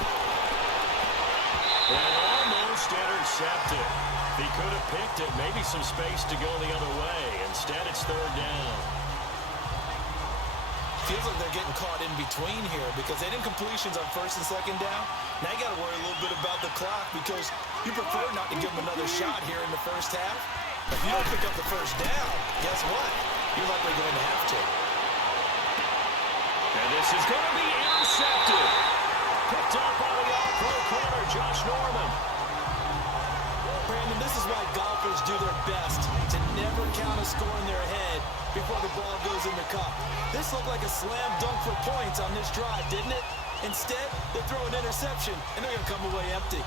And almost intercepted. He could have picked it. Maybe some space to go the other way. Instead, it's 3rd down. Feels like they're getting caught in between here because they didn't completions on 1st and 2nd down. Now you got to worry a little bit about the clock because you prefer not to give them another shot here in the 1st half. If you don't pick up the 1st down, guess what? You're likely going to have to. And this is going to be intercepted. Picked up by the all-pro corner, Josh Norman. Brandon, this is why golfers do their best to never count a score in their head before the ball goes in the cup. This looked like a slam dunk for points on this drive, didn't it? Instead, they throw an interception, and they're going to come away empty.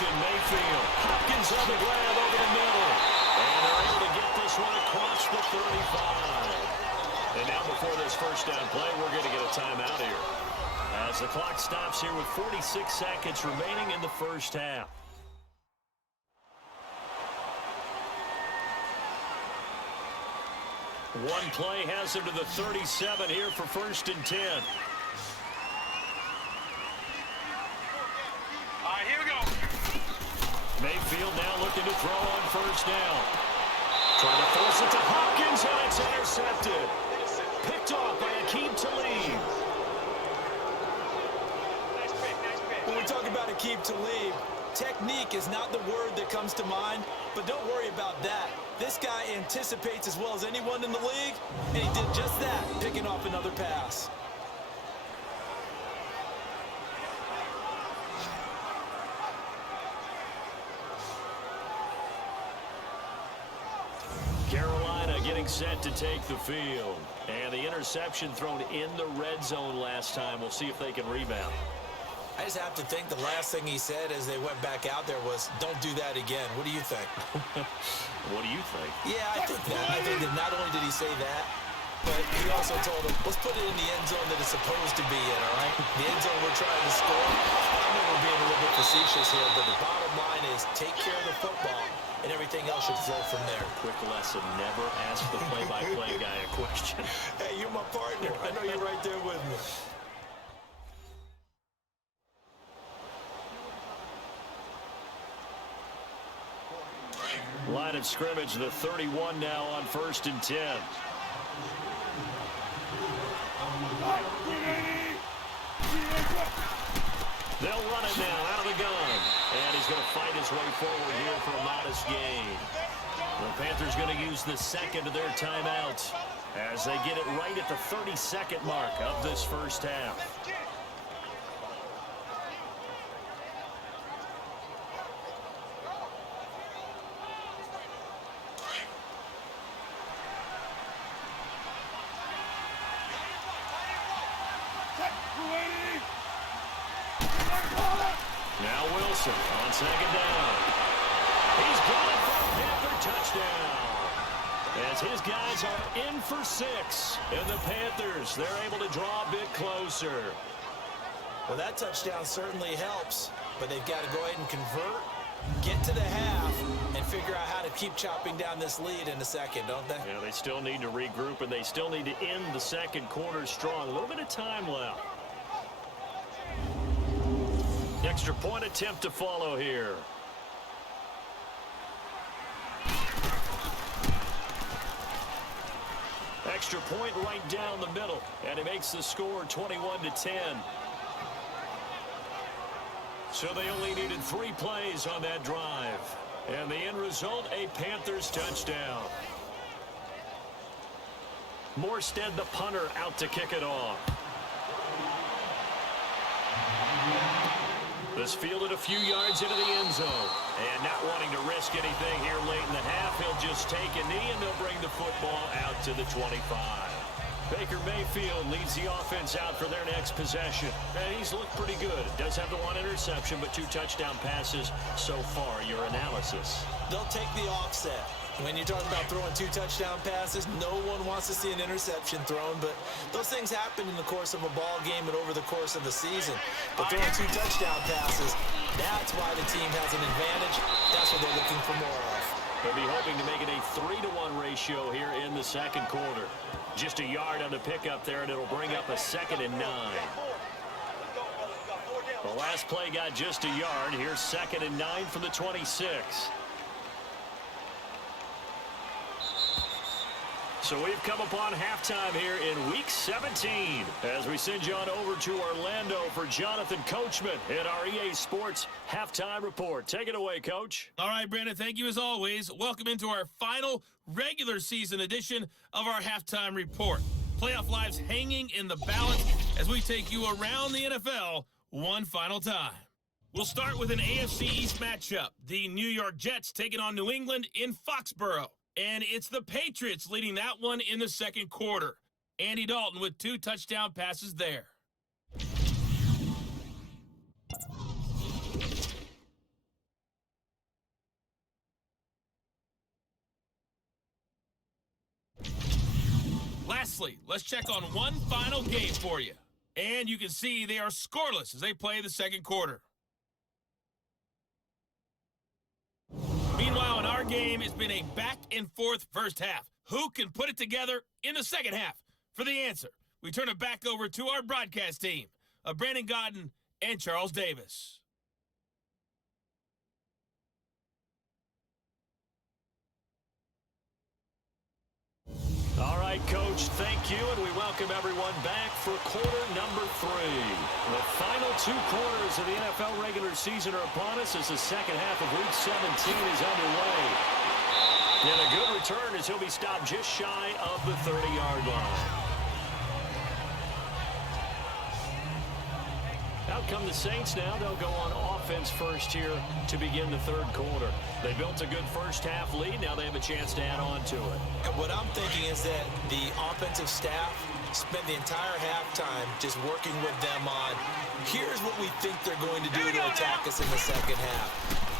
Mayfield. Hopkins on the grab over the middle. And they're able to get this one across the 35. And now before this 1st down play, we're going to get a timeout here. As the clock stops here with 46 seconds remaining in the 1st half. One play has him to the 37 here for 1st and 10. Mayfield now looking to throw on 1st down. Trying to force it to Hopkins, and it's intercepted. Picked off by Aqib Talib. When we talk about Aqib Talib, technique is not the word that comes to mind, but don't worry about that. This guy anticipates as well as anyone in the league, and he did just that, picking off another pass. Carolina getting set to take the field. And the interception thrown in the red zone last time. We'll see if they can rebound. I just have to think the last thing he said as they went back out there was, don't do that again. What do you think? What do you think? Yeah, I think that. I think that not only did he say that, but he also told him, let's put it in the end zone that it's supposed to be in, all right? The end zone we're trying to score. I know we're being a little bit facetious here, but the bottom line is take care of the football, and everything else should flow from there. Quick lesson, never ask the play-by-play guy a question. Hey, you're my partner. I know you're right there with me. Line of scrimmage, the 31 now on 1st and 10. They'll run it now out of the gun. And he's going to fight his way forward here for a modest gain. The Panthers going to use the second of their timeouts as they get it right at the 30-second mark of this first half. Now Wilson on second down. He's gone for a Panther touchdown. As his guys are in for 6. And the Panthers, they're able to draw a bit closer. Well, that touchdown certainly helps, but they've got to go ahead and convert, get to the half, and figure out how to keep chopping down this lead in the second, don't they? Yeah, they still need to regroup, and they still need to end the second quarter strong. A little bit of time left. Extra point attempt to follow here. Extra point right down the middle, and it makes the score 21-10. So they only needed 3 plays on that drive. And the end result, a Panthers touchdown. Morstead, the punter, out to kick it off. This fielded a few yards into the end zone. And not wanting to risk anything here late in the half, he'll just take a knee and they'll bring the football out to the 25. Baker Mayfield leads the offense out for their next possession. And he's looked pretty good. Does have the 1 interception, but 2 touchdown passes so far. Your analysis? They'll take the offset. When you talk about throwing 2 touchdown passes, no one wants to see an interception thrown, but those things happen in the course of a ball game and over the course of the season. But throwing 2 touchdown passes, that's why the team has an advantage. That's what they're looking for more of. They'll be hoping to make it a 3-to-1 ratio here in the second quarter. Just a yard on the pickup there, and it'll bring up a 2nd and 9. The last play got just a yard. Here's 2nd and 9 from the 26. So we've come upon halftime here in Week 17 as we send you on over to Orlando for Jonathan Coachman at our EA Sports Halftime Report. Take it away, Coach. All right, Brandon, thank you as always. Welcome into our final regular season edition of our Halftime Report. Playoff lives hanging in the balance as we take you around the NFL one final time. We'll start with an AFC East matchup. The New York Jets taking on New England in Foxborough. And it's the Patriots leading that one in the second quarter. Andy Dalton with 2 touchdown passes there. Lastly, let's check on one final game for you. And you can see they are scoreless as they play the second quarter. Meanwhile, in our game, it's been a back-and-forth first half. Who can put it together in the second half? For the answer, we turn it back over to our broadcast team of Brandon Godden and Charles Davis. All right, Coach, thank you, and we welcome everyone back for quarter number 3. The final 2 quarters of the NFL regular season are upon us as the second half of Week 17 is underway. And a good return as he'll be stopped just shy of the 30-yard line. Out come the Saints now. They'll go on offense first here to begin the third quarter. They built a good first half lead. Now they have a chance to add on to it. And what I'm thinking is that the offensive staff spent the entire halftime just working with them on, here's what we think they're going to do to attack us in the second half.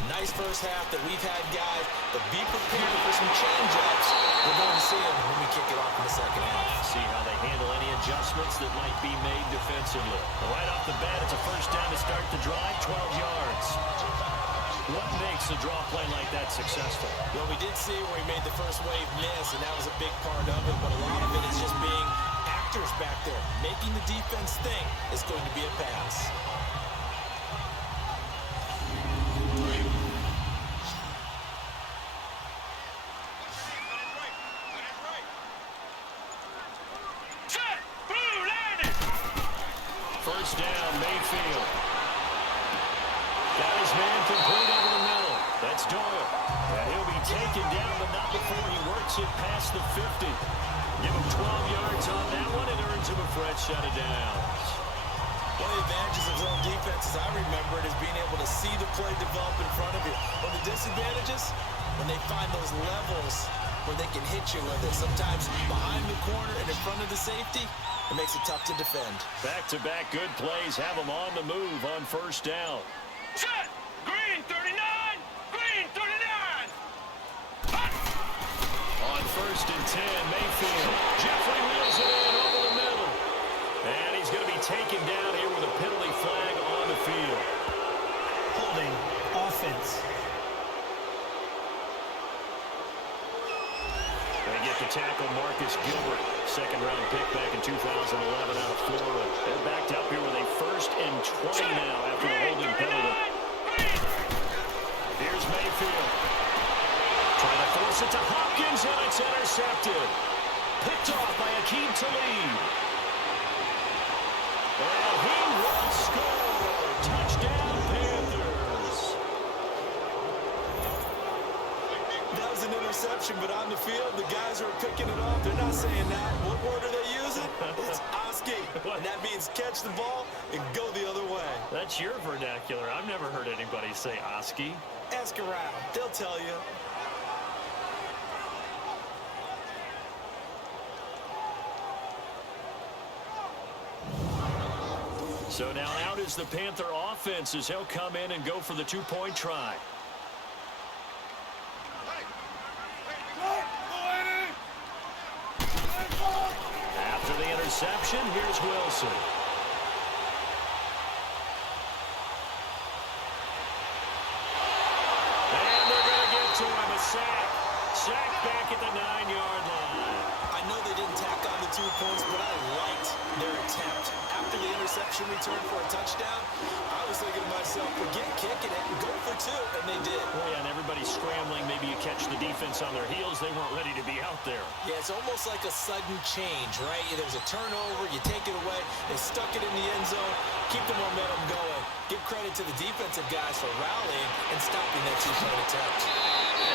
Nice first half that we've had, guys, but be prepared for some change-ups. We're going to see them when we kick it off in the second half. See how they handle any adjustments that might be made defensively. Right off the bat, it's a first down to start the drive, 12 yards. What makes a draw play like that successful? Well, we did see where he made the first wave miss, and that was a big part of it, but a lot of it is just being actors back there. Making the defense think it's going to be a pass. First down, Mayfield. Got his man complete over the middle. That's Doyle. And he'll be taken down, but not before he works it past the 50. Give him 12 yards on that one and earns him a fresh set of downs. One of the advantages of zone defense, as I remember it, is being able to see the play develop in front of you. One of the disadvantages, when they find those levels where they can hit you with it. Sometimes behind the corner and in front of the safety, it makes it tough to defend. Back-to-back good plays have them on the move on first down. Set. Green 39. Green 39. Hot. On first and 10, Mayfield. Jeffrey wheels it in over the middle. And he's going to be taken down here with a penalty flag on the field. Holding offense. They get the tackle, Marcus Gilbert, second-round pick back in 2011 out of Florida. They're backed up here with a first and 20 now after the holding penalty. Here's Mayfield. Trying to force it to Hopkins, and it's intercepted. Picked off by Akeem Talib. And he will score. Touchdown, Panthers. That was an interception, but on the field, the guys who are picking it off, they're not saying that. What word are they using? It's Oski. And that means catch the ball and go the other way. That's your vernacular. I've never heard anybody say Oski. Ask around. They'll tell you. So now out is the Panther offense as he'll come in and go for the two-point try. After the interception, here's Wilson. And they're going to get to him. A sack. Sack back at the 9-yard line. I know they didn't tack on the 2 points, but I liked their attempt. After the interception return for a touchdown, I was thinking to myself, forget kicking it and go for 2, and they did. Well, yeah, and everybody's scrambling. Maybe you catch the defense on their heels. They weren't ready to be out there. Yeah, it's almost like a sudden change, right? There's a turnover, you take it away, they stuck it in the end zone, keep the momentum going. Give credit to the defensive guys for rallying and stopping that 2-point attempt.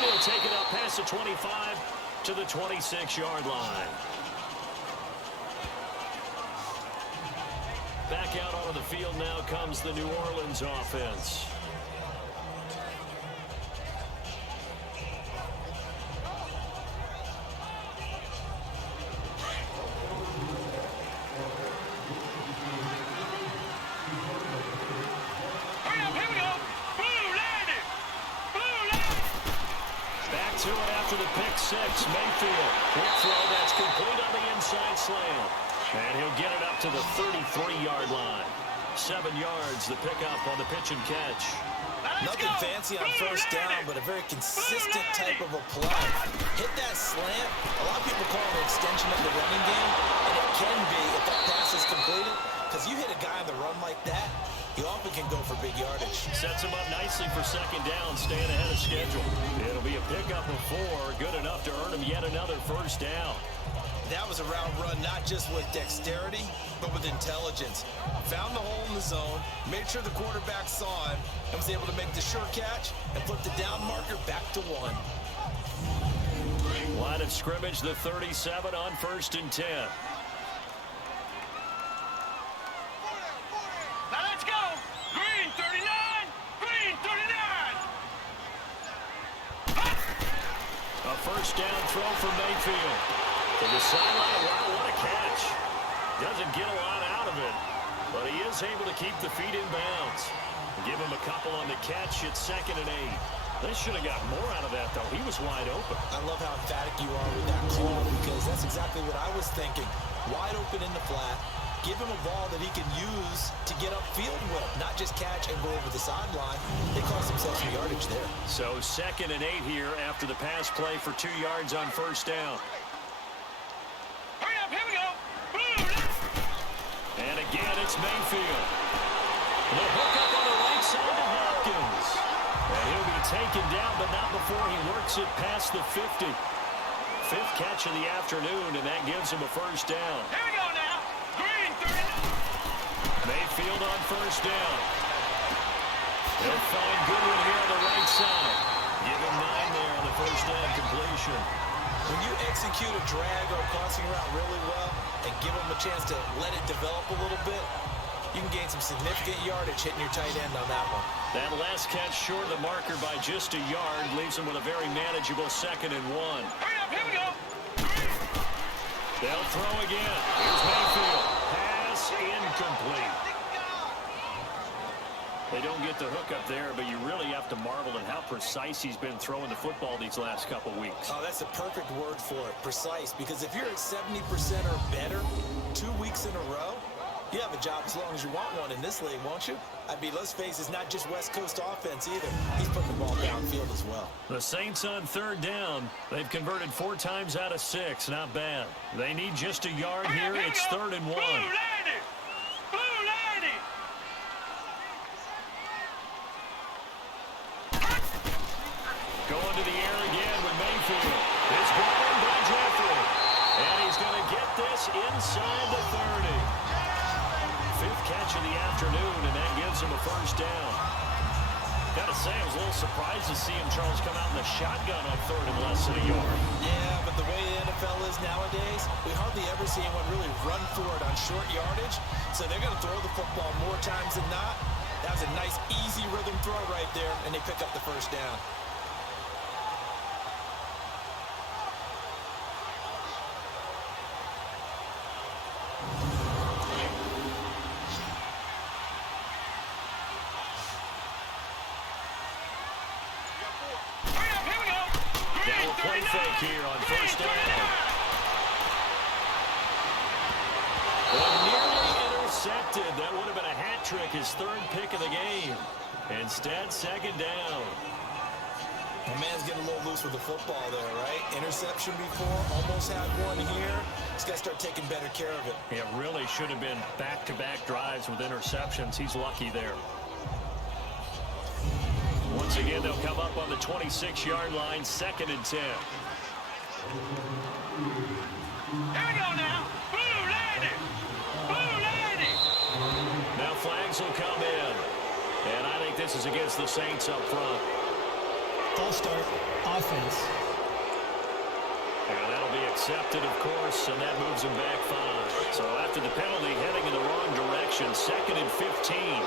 And he'll take it up past the 25 to the 26-yard line. Back out onto the field now comes the New Orleans offense. Hurry up, here we go. Blue landed. Blue landed. Back to it after the pick six. Mayfield. Quick throw that's complete on the inside slant. And he'll get it up to the 33-yard line. 7 yards, the pickup on the pitch and catch. Nothing fancy on first down, but a very consistent type of a play. Hit that slant. A lot of people call it an extension of the running game, and it can be if that pass is completed, because you hit a guy on the run like that, he often can go for big yardage. Sets him up nicely for second down, staying ahead of schedule. It'll be a pickup of 4, good enough to earn him yet another first down. That was a route run, not just with dexterity, but with intelligence. Found the hole in the zone, made sure the quarterback saw him, and was able to make the sure catch and put the down marker back to 1. Line of scrimmage, the 37 on first and 10. Now let's go. Green 39. Green 39. A first down throw for Mayfield. To the sideline. Wow, what a catch. Doesn't get a lot out of it, but he is able to keep the feet in bounds. Give him a couple on the catch. It's 2nd and 8. They should have got more out of that, though. He was wide open. I love how emphatic you are with that call, because that's exactly what I was thinking. Wide open in the flat. Give him a ball that he can use to get upfield with, not just catch and go over the sideline. They cost themselves some yardage there. So 2nd and 8 here after the pass play for 2 yards on first down. Hurry up, here we go. Blue. And again, it's Mayfield. The hook up on the right side to Hopkins. And he'll be taken down, but not before he works it past the 50. 5th catch of the afternoon, and that gives him a first down. Here we go now. Green 39. Mayfield on first down. He'll find Goodwin here on the right side. situation. When you execute a drag or a crossing route really well and give them a chance to let it develop a little bit, you can gain some significant yardage hitting your tight end on that one. That last catch short of the marker by just a yard leaves them with a very manageable 2nd and 1. Hurry up, here we go. They'll throw again. Here's Mayfield. Pass incomplete. They don't get the hook up there, but you really have to marvel at how precise he's been throwing the football these last couple weeks. Oh, that's the perfect word for it, precise, because if you're at 70% or better 2 weeks in a row, you have a job as long as you want one in this league, won't you? I mean, let's face it, it's not just West Coast offense either. He's putting the ball downfield as well. The Saints on 3rd down. They've converted 4 times out of 6. Not bad. They need just a yard here. It's 3rd and 1. Blue lady! Blue lady! Going to the air again with Mayfield. It's brought in by Jeffrey. And he's going to get this inside the 30. 5th catch of the afternoon, and that gives him a 1st down. Gotta say, I was a little surprised to see him, Charles, come out in the shotgun on 3rd and less than a yard. Yeah, but the way the NFL is nowadays, we hardly ever see anyone really run for it on short yardage. So they're going to throw the football more times than not. That was a nice, easy rhythm throw right there, and they pick up the 1st down. Play fake here on 1st down. But nearly intercepted. That would have been a hat trick, his 3rd pick of the game. Instead, 2nd down. The man's getting a little loose with the football there, right? Interception before, almost had one here. He's got to start taking better care of it. It really should have been back-to-back drives with interceptions. He's lucky there. Once again, they'll come up on the 26-yard line, 2nd and 10. Here we go now. Blue lady! Blue lady! Now flags will come in. And I think this is against the Saints up front. False start, offense. And that'll be accepted, of course, and that moves him back 5. So after the penalty, heading in the wrong direction, 2nd and 15.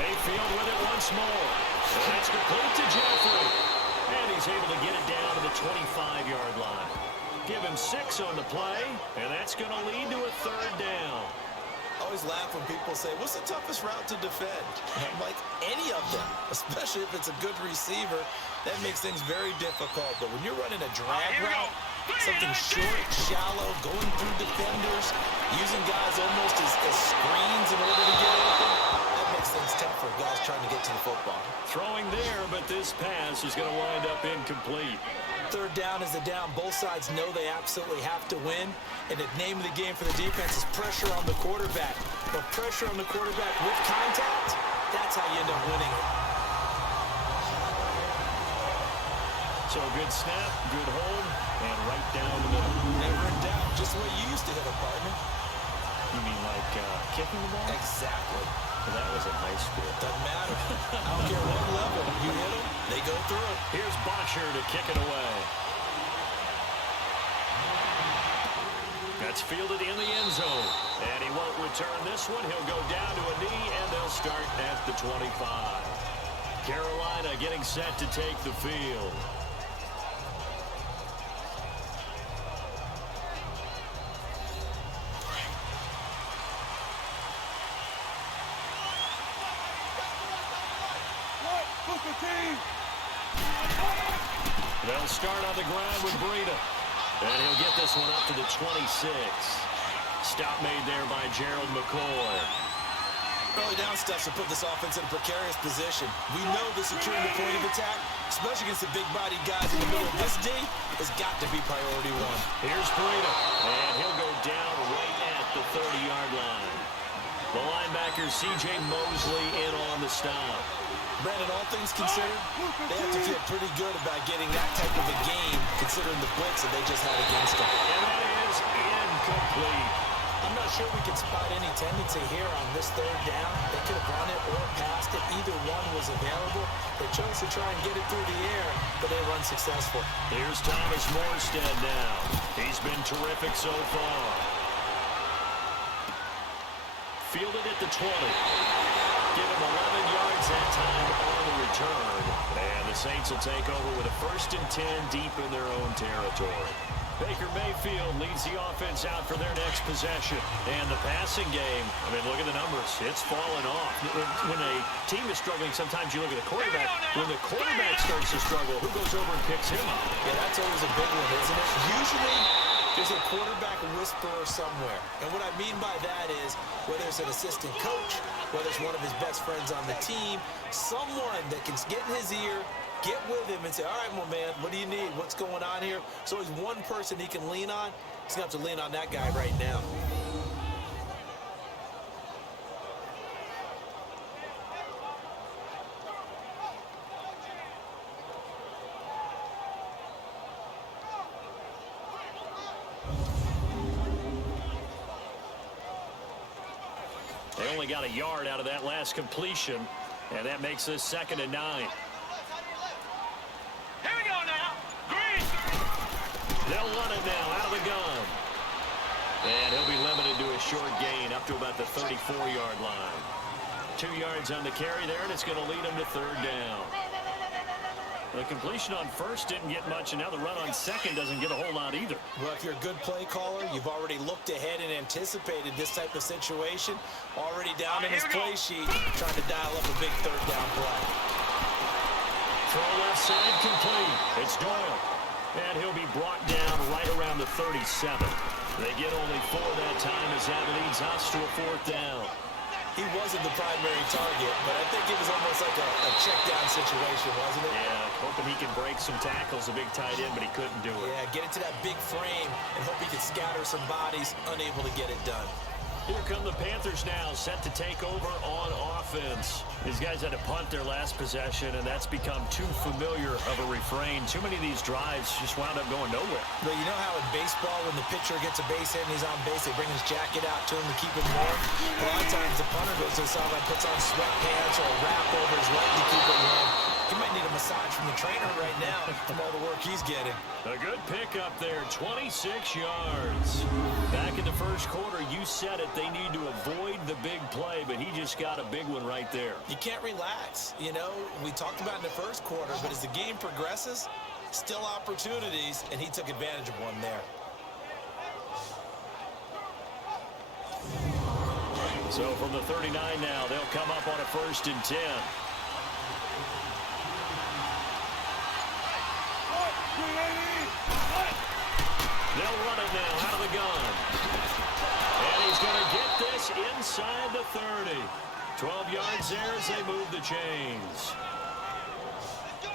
Mayfield with it once more. And that's complete to Jeffrey. And he's able to get it down to the 25-yard line. Give him 6 on the play, and that's going to lead to a 3rd down. I always laugh when people say, what's the toughest route to defend? And I'm like, any of them, especially if it's a good receiver. That makes things very difficult. But when you're running a drag route, something short, shallow, going through defenders, using guys almost as screens in order to get open, that makes things tough for guys trying to get to the football. Throwing there, but this pass is going to wind up incomplete. 3rd down is the down. Both sides know they absolutely have to win. And the name of the game for the defense is pressure on the quarterback. But pressure on the quarterback with contact, that's how you end up winning it. So a good snap, good hold, and right down the middle. Never in doubt. Just the way you used to hit a partner. You mean like kicking the ball? Exactly. Well, that was in high school. Doesn't matter. I don't care what level. You hit them, they go through. Here's Bosher to kick it away. That's fielded in the end zone. And he won't return this one. He'll go down to a knee, and they'll start at the 25. Carolina getting set to take the field. They'll start on the ground with Breida. And he'll get this one up to the 26. Stop made there by Gerald McCoy. Early down steps will put this offense in a precarious position. We know the securing the point of attack, especially against the big-bodied guys in the middle of this D, has got to be priority 1. Here's Breida. And he'll go down right at the 30-yard line. The linebacker, C.J. Mosley, in on the stop. Brandon, all things considered, they have to feel pretty good about getting that type of a game, considering the blitz that they just had against them. And that is incomplete. I'm not sure we can spot any tendency here on this third down. They could have run it or passed it. Either one was available. They chose to try and get it through the air, but they were unsuccessful. Here's Thomas Morstead now. He's been terrific so far. Fielded at the 20. Give him 11 yards that time on the return. And the Saints will take over with a 1st and 10 deep in their own territory. Baker Mayfield leads the offense out for their next possession. And the passing game, I mean, look at the numbers. It's fallen off. When a team is struggling, sometimes you look at the quarterback. When the quarterback starts to struggle, who goes over and picks him up? Yeah, that's always a big one, isn't it? Usually, there's a quarterback whisperer somewhere. And what I mean by that is, whether it's an assistant coach, whether it's one of his best friends on the team, someone that can get in his ear, get with him and say, all right, well, man, what do you need? What's going on here? So he's one person he can lean on. He's going to have to lean on that guy right now. They only got a yard out of that last completion, and that makes this 2nd and 9. Here we go now. Green. They'll run it now out of the gun. And he'll be limited to a short gain up to about the 34-yard line. 2 yards on the carry there, and it's going to lead him to 3rd down. The completion on 1st didn't get much, and now the run on 2nd doesn't get a whole lot either. Well, if you're a good play caller, you've already looked ahead and anticipated this type of situation. Already down in his play sheet, trying to dial up a big 3rd down play. Throw left side complete. It's Doyle. And he'll be brought down right around the 37. They get only 4 that time as that leads us to a 4th down. He wasn't the primary target, but I think it was almost like a check-down situation, wasn't it? Yeah, hoping he can break some tackles, a big tight end, but he couldn't do it. Yeah, get into that big frame and hope he can scatter some bodies, unable to get it done. Here come the Panthers now, set to take over on offense. These guys had to punt their last possession, and that's become too familiar of a refrain. Too many of these drives just wound up going nowhere. But you know how in baseball, when the pitcher gets a base hit and he's on base, they bring his jacket out to him to keep him warm? A lot of times the punter goes to the sideline, puts on sweatpants or a wrap over his leg to keep it warm. He might need a massage from the trainer right now from all the work he's getting. A good pickup there, 26 yards. Back in the first quarter, you said it, they need to avoid the big play, but he just got a big one right there. You can't relax. You know, we talked about in the first quarter, but as the game progresses, still opportunities, and he took advantage of one there. So from the 39 now, they'll come up on a 1st and 10. They'll run it now out of the gun. And he's going to get this inside the 30. 12 yards there as they move the chains.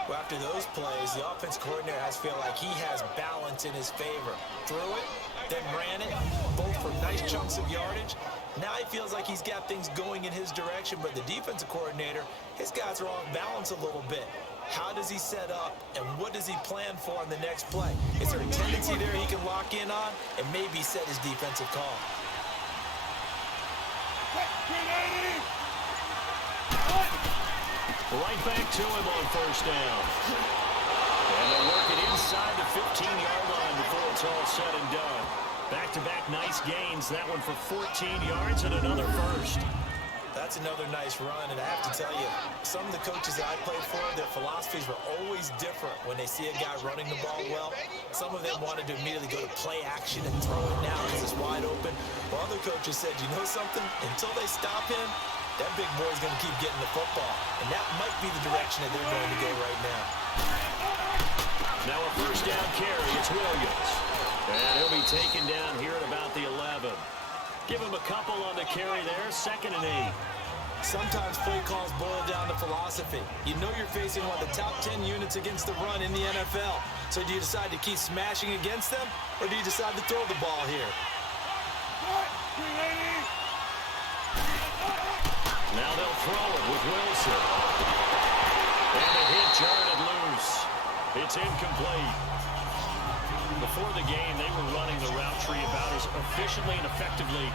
Well, after those plays, the offense coordinator has feel like he has balance in his favor. Threw it, then ran it, both for nice chunks of yardage. Now he feels like he's got things going in his direction, but the defensive coordinator, his guys are off balance a little bit. How does he set up, and what does he plan for on the next play? Is there a tendency there he can lock in on and maybe set his defensive call? Right back to him on 1st down. And they'll work it inside the 15-yard line before it's all said and done. Back-to-back nice gains. That one for 14 yards and another 1st. That's another nice run, and I have to tell you, some of the coaches that I played for, their philosophies were always different when they see a guy running the ball well. Some of them wanted to immediately go to play action and throw it now because it's wide open. While other coaches said, you know something? Until they stop him, that big boy's going to keep getting the football. And that might be the direction that they're going to go right now. Now a 1st down carry. It's Williams. And he'll be taken down here at about the 11. Give him a couple on the carry there. 2nd and 8. Sometimes play calls boil down to philosophy. You know you're facing one of the top 10 units against the run in the NFL. So do you decide to keep smashing against them, or do you decide to throw the ball here? Now they'll throw it with Wilson. And a hit jarred it loose. It's incomplete. Before the game, they were running the route tree about as efficiently and effectively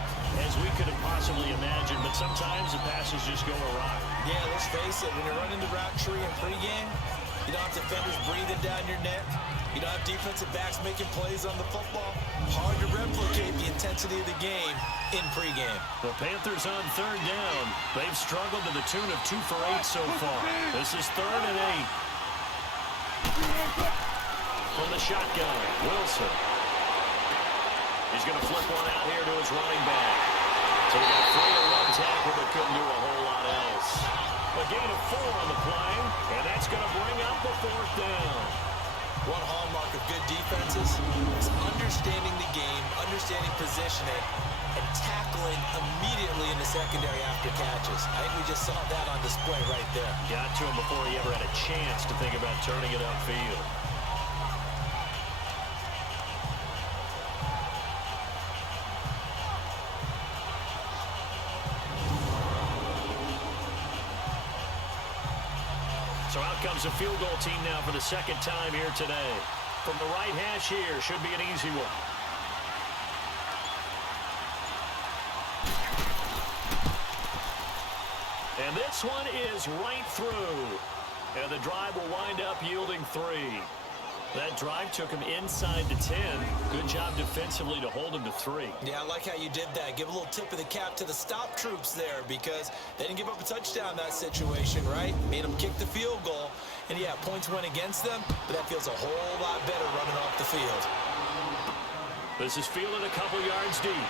as we could have possibly imagined, but sometimes the passes just go awry. Yeah, let's face it, when you're running the route tree in pregame, you don't have defenders breathing down your neck. You don't have defensive backs making plays on the football. Hard to replicate the intensity of the game in pregame. The Panthers on third down. They've struggled to the tune of 2 for 8 so far. This is 3rd and 8. From the shotgun, Wilson. He's going to flip one out here to his running back. So we got 3 and 1 tackle, but couldn't do a whole lot else. A gain of 4 on the play, and that's going to bring up the 4th down. One hallmark of good defenses is understanding the game, understanding positioning, and tackling immediately in the secondary after catches. I think we just saw that on display right there. Got to him before he ever had a chance to think about turning it upfield. So out comes a field goal team now for the 2nd time here today. From the right hash here, should be an easy one. And this one is right through. And the drive will wind up yielding 3. That drive took him inside the 10. Good job defensively to hold him to 3. Yeah, I like how you did that. Give a little tip of the cap to the stop troops there because they didn't give up a touchdown in that situation, right? Made them kick the field goal. And, yeah, points went against them, but that feels a whole lot better running off the field. This is fielded a couple yards deep.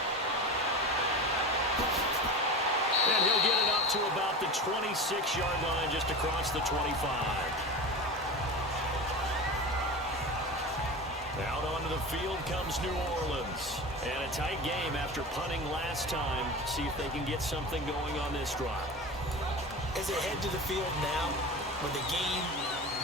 And he'll get it up to about the 26-yard line just across the 25. Out onto the field comes New Orleans. And a tight game after punting last time. See if they can get something going on this drive. As they head to the field now, with the game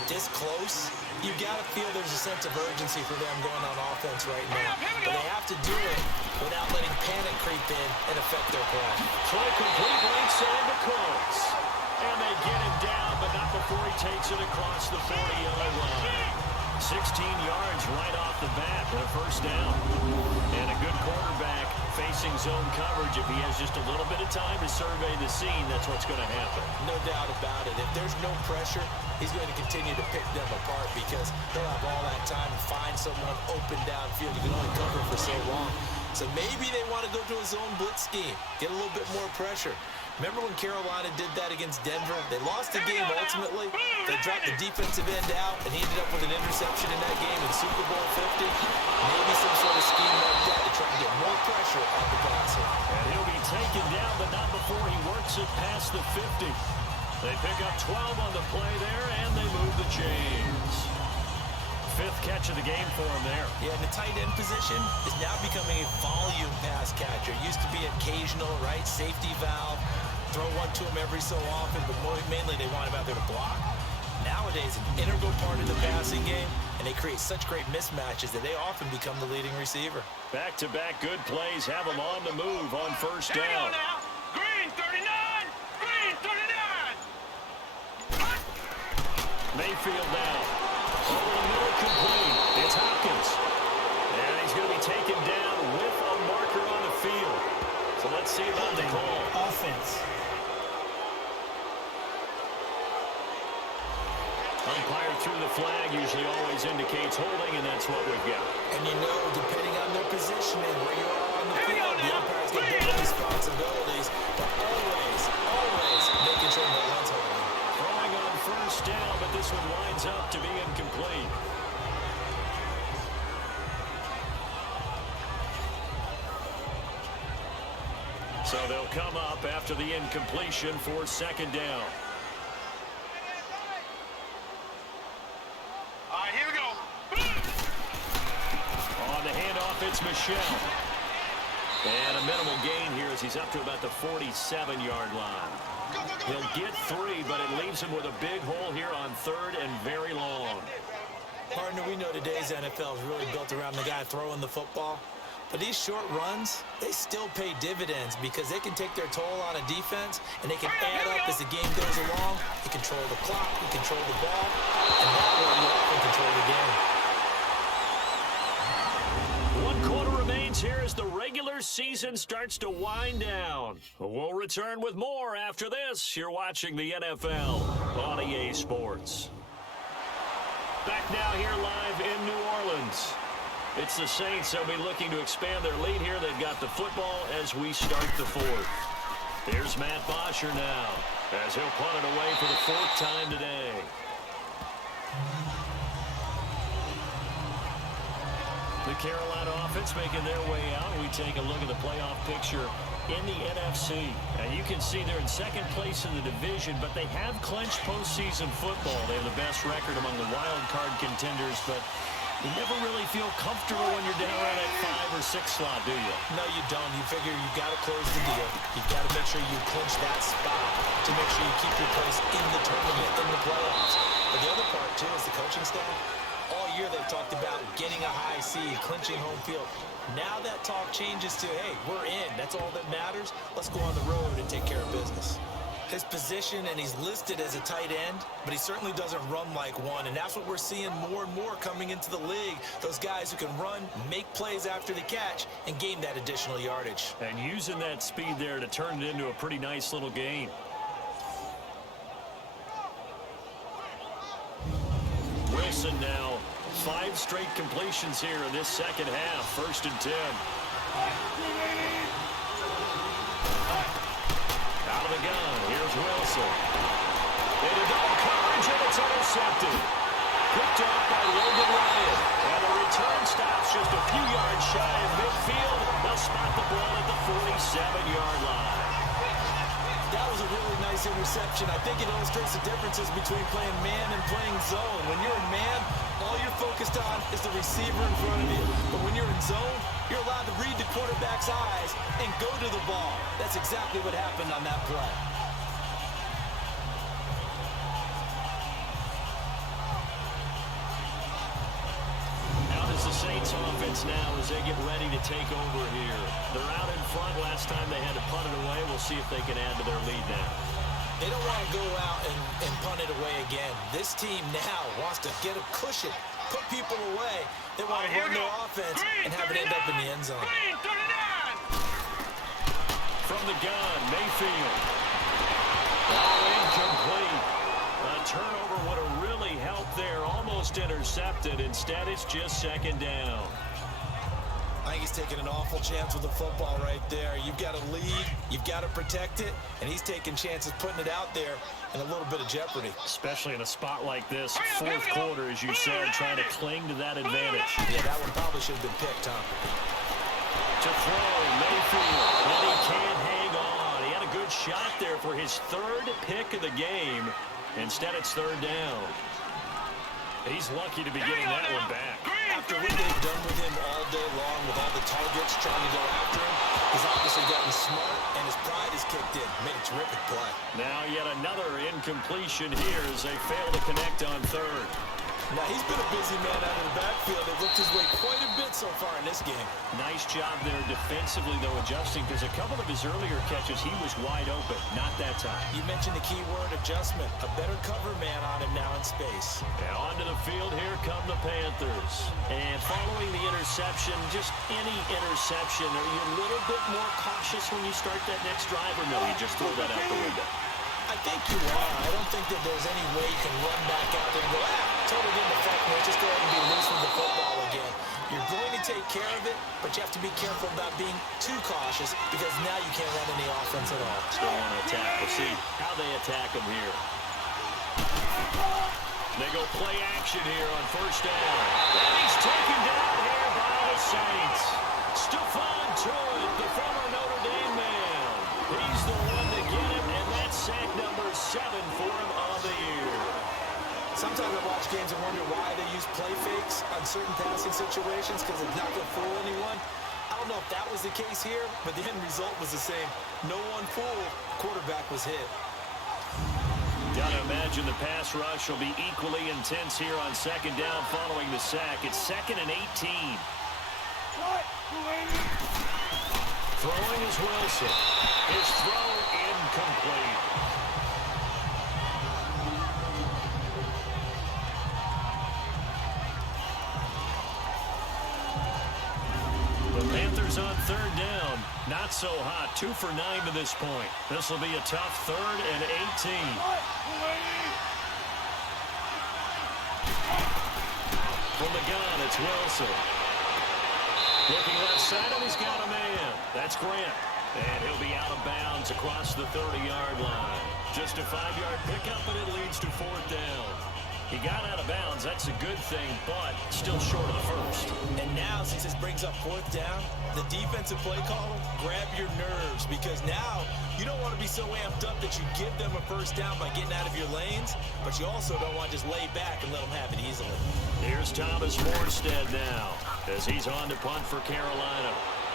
this close, you've got to feel there's a sense of urgency for them going on offense right now. But they have to do it without letting panic creep in and affect their play. Throw complete right side to Coates. And they get him down, but not before he takes it across the 40-yard line. 16 yards right off the bat for a 1st down. And a good quarterback facing zone coverage. If he has just a little bit of time to survey the scene, that's what's going to happen. No doubt about it. If there's no pressure, he's going to continue to pick them apart because he'll have all that time to find someone open downfield. You can only cover for so long. So maybe they want to go to a zone blitz scheme, get a little bit more pressure. Remember when Carolina did that against Denver? They lost the game ultimately. They dropped the defensive end out, and he ended up with an interception in that game in Super Bowl 50. Maybe some sort of scheme like that to try to get more pressure on the passer. And he'll be taken down, but not before he works it past the 50. They pick up 12 on the play there, and they move the chains. 5th catch of the game for him there. Yeah, and the tight end position is now becoming a volume pass catcher. It used to be occasional, right? Safety valve. Throw one to him every so often, but mainly they want him out there to block. Nowadays, an integral part of the passing game, and they create such great mismatches that they often become the leading receiver. Back-to-back good plays have him on the move on 1st Hang down. on now. Green 39. Green 39. Mayfield now. Over the middle, complete. It's Hopkins. And he's going to be taken down with a marker on the field. So let's see about the call. Offense. Umpire through the flag usually always indicates holding, and that's what we've got. And you know, depending on their positioning, where you are on the field, the umpire's got different responsibilities, but always making sure no one's holding. Throwing on 1st down, but this one winds up to be incomplete. So they'll come up after the incompletion for 2nd down. All right, here we go. On the handoff, it's Michelle. And a minimal gain here as he's up to about the 47-yard line. He'll get 3, but it leaves him with a big hole here on 3rd and very long. Partner, we know today's NFL is really built around the guy throwing the football. But these short runs, they still pay dividends because they can take their toll on a defense and they can add up as the game goes along. You control the clock, you control the ball, and that way you often control the game. happens here as the regular season starts to wind down. We'll return with more after this. You're watching the NFL on EA Sports. Back now here live in New Orleans. It's the Saints. They'll be looking to expand their lead here. They've got the football as we start the fourth. Here's Matt Bosher now as he'll punt it away for the fourth time today. The Carolina offense making their way out. We take a look at the playoff picture in the NFC. And you can see they're in second place in the division, but they have clinched postseason football. They have the best record among the wild card contenders, but you never really feel comfortable when you're down around that 5 or 6 slot, do you? No, you don't. You figure you've got to close the deal. You've got to make sure you clinch that spot to make sure you keep your place in the tournament, in the playoffs. But the other part, too, is the coaching staff. All year they've talked about getting a high seed, clinching home field. Now that talk changes to, hey, we're in. That's all that matters. Let's go on the road and take care of business. His position, and he's listed as a tight end, but he certainly doesn't run like one, and that's what we're seeing more and more coming into the league. Those guys who can run, make plays after the catch, and gain that additional yardage. And using that speed there to turn it into a pretty nice little gain. Wilson now, 5 straight completions here in this second half. 1st and 10. Out of the gun, here's Wilson. Into double coverage, and it's intercepted. Picked off by Logan Ryan. And the return stops just a few yards shy of midfield. They'll spot the ball at the 47-yard line. That was a really nice interception. I think it illustrates the differences between playing man and playing zone. When you're in man, all you're focused on is the receiver in front of you. But when you're in zone, you're allowed to read the quarterback's eyes and go to the ball. That's exactly what happened on that play. Out is the Saints offense now as they get ready to take over here. They're out in front. Last time they had to punt it away. We'll see if they can add to their lead now. They don't want to go out and punt it away again. This team now wants to get a cushion, put people away. They want to run their offense and have it end up in the end zone. From the gun, Mayfield. Oh, incomplete. A turnover would have really helped there. Almost intercepted. Instead, it's just 2nd down. I think he's taking an awful chance with the football right there. You've got to lead, you've got to protect it, and he's taking chances putting it out there in a little bit of jeopardy. Especially in a spot like this, 4th quarter, as you said, trying to cling to that advantage. Yeah, that one probably should have been picked, huh? To throw, Mayfield, and he can't hang on. He had a good shot there for his 3rd pick of the game. Instead, it's 3rd down. He's lucky to be getting that one back. After what they've done with him all day long, with all the targets trying to go after him, he's obviously gotten smart, and his pride is kicked in. Made a terrific play. Now yet another incompletion here as they fail to connect on 3rd. Now, he's been a busy man out of the backfield. They've looked his way quite a bit so far in this game. Nice job there defensively, though, adjusting, because a couple of his earlier catches, he was wide open. Not that time. You mentioned the key word, adjustment. A better cover man on him now in space. And onto the field, here come the Panthers. And following the interception, just any interception, are you a little bit more cautious when you start that next drive, or no, you just throw that out the window? I think you are. I don't think that there's any way you can run back out there and go, totally didn't affect me. Just go ahead and be loose with the football again. You're going to take care of it, but you have to be careful about being too cautious because now you can't run any offense at all. Still want to attack. We'll see how they attack him here. They go play action here on 1st down. And he's taken down here by the Saints. Stephon Tuitt, the former Notre Dame man. He's the one to get him, and that's sack number 7 for him on the year. Sometimes I watch games and wonder why they use play fakes on certain passing situations because it's not going to fool anyone. I don't know if that was the case here, but the end result was the same. No one fooled. Quarterback was hit. Gotta imagine the pass rush will be equally intense here on 2nd down following the sack. It's 2nd and 18. Throwing is Wilson. His throw incomplete. The Panthers Not so hot. 2 for 9 to this point. This will be a tough 3rd and 18. From the gun, it's Wilson. Looking left side, and he's got a man. That's Grant. And he'll be out of bounds across the 30-yard line. Just a 5-yard pickup, and it leads to 4th down. He got out of bounds. That's a good thing, but still short of the first. And now, since this brings up 4th down, the defensive play caller, grab your nerves, because now you don't want to be so amped up that you give them a 1st down by getting out of your lanes, but you also don't want to just lay back and let them have it easily. Here's Thomas Morstead now as he's on to punt for Carolina.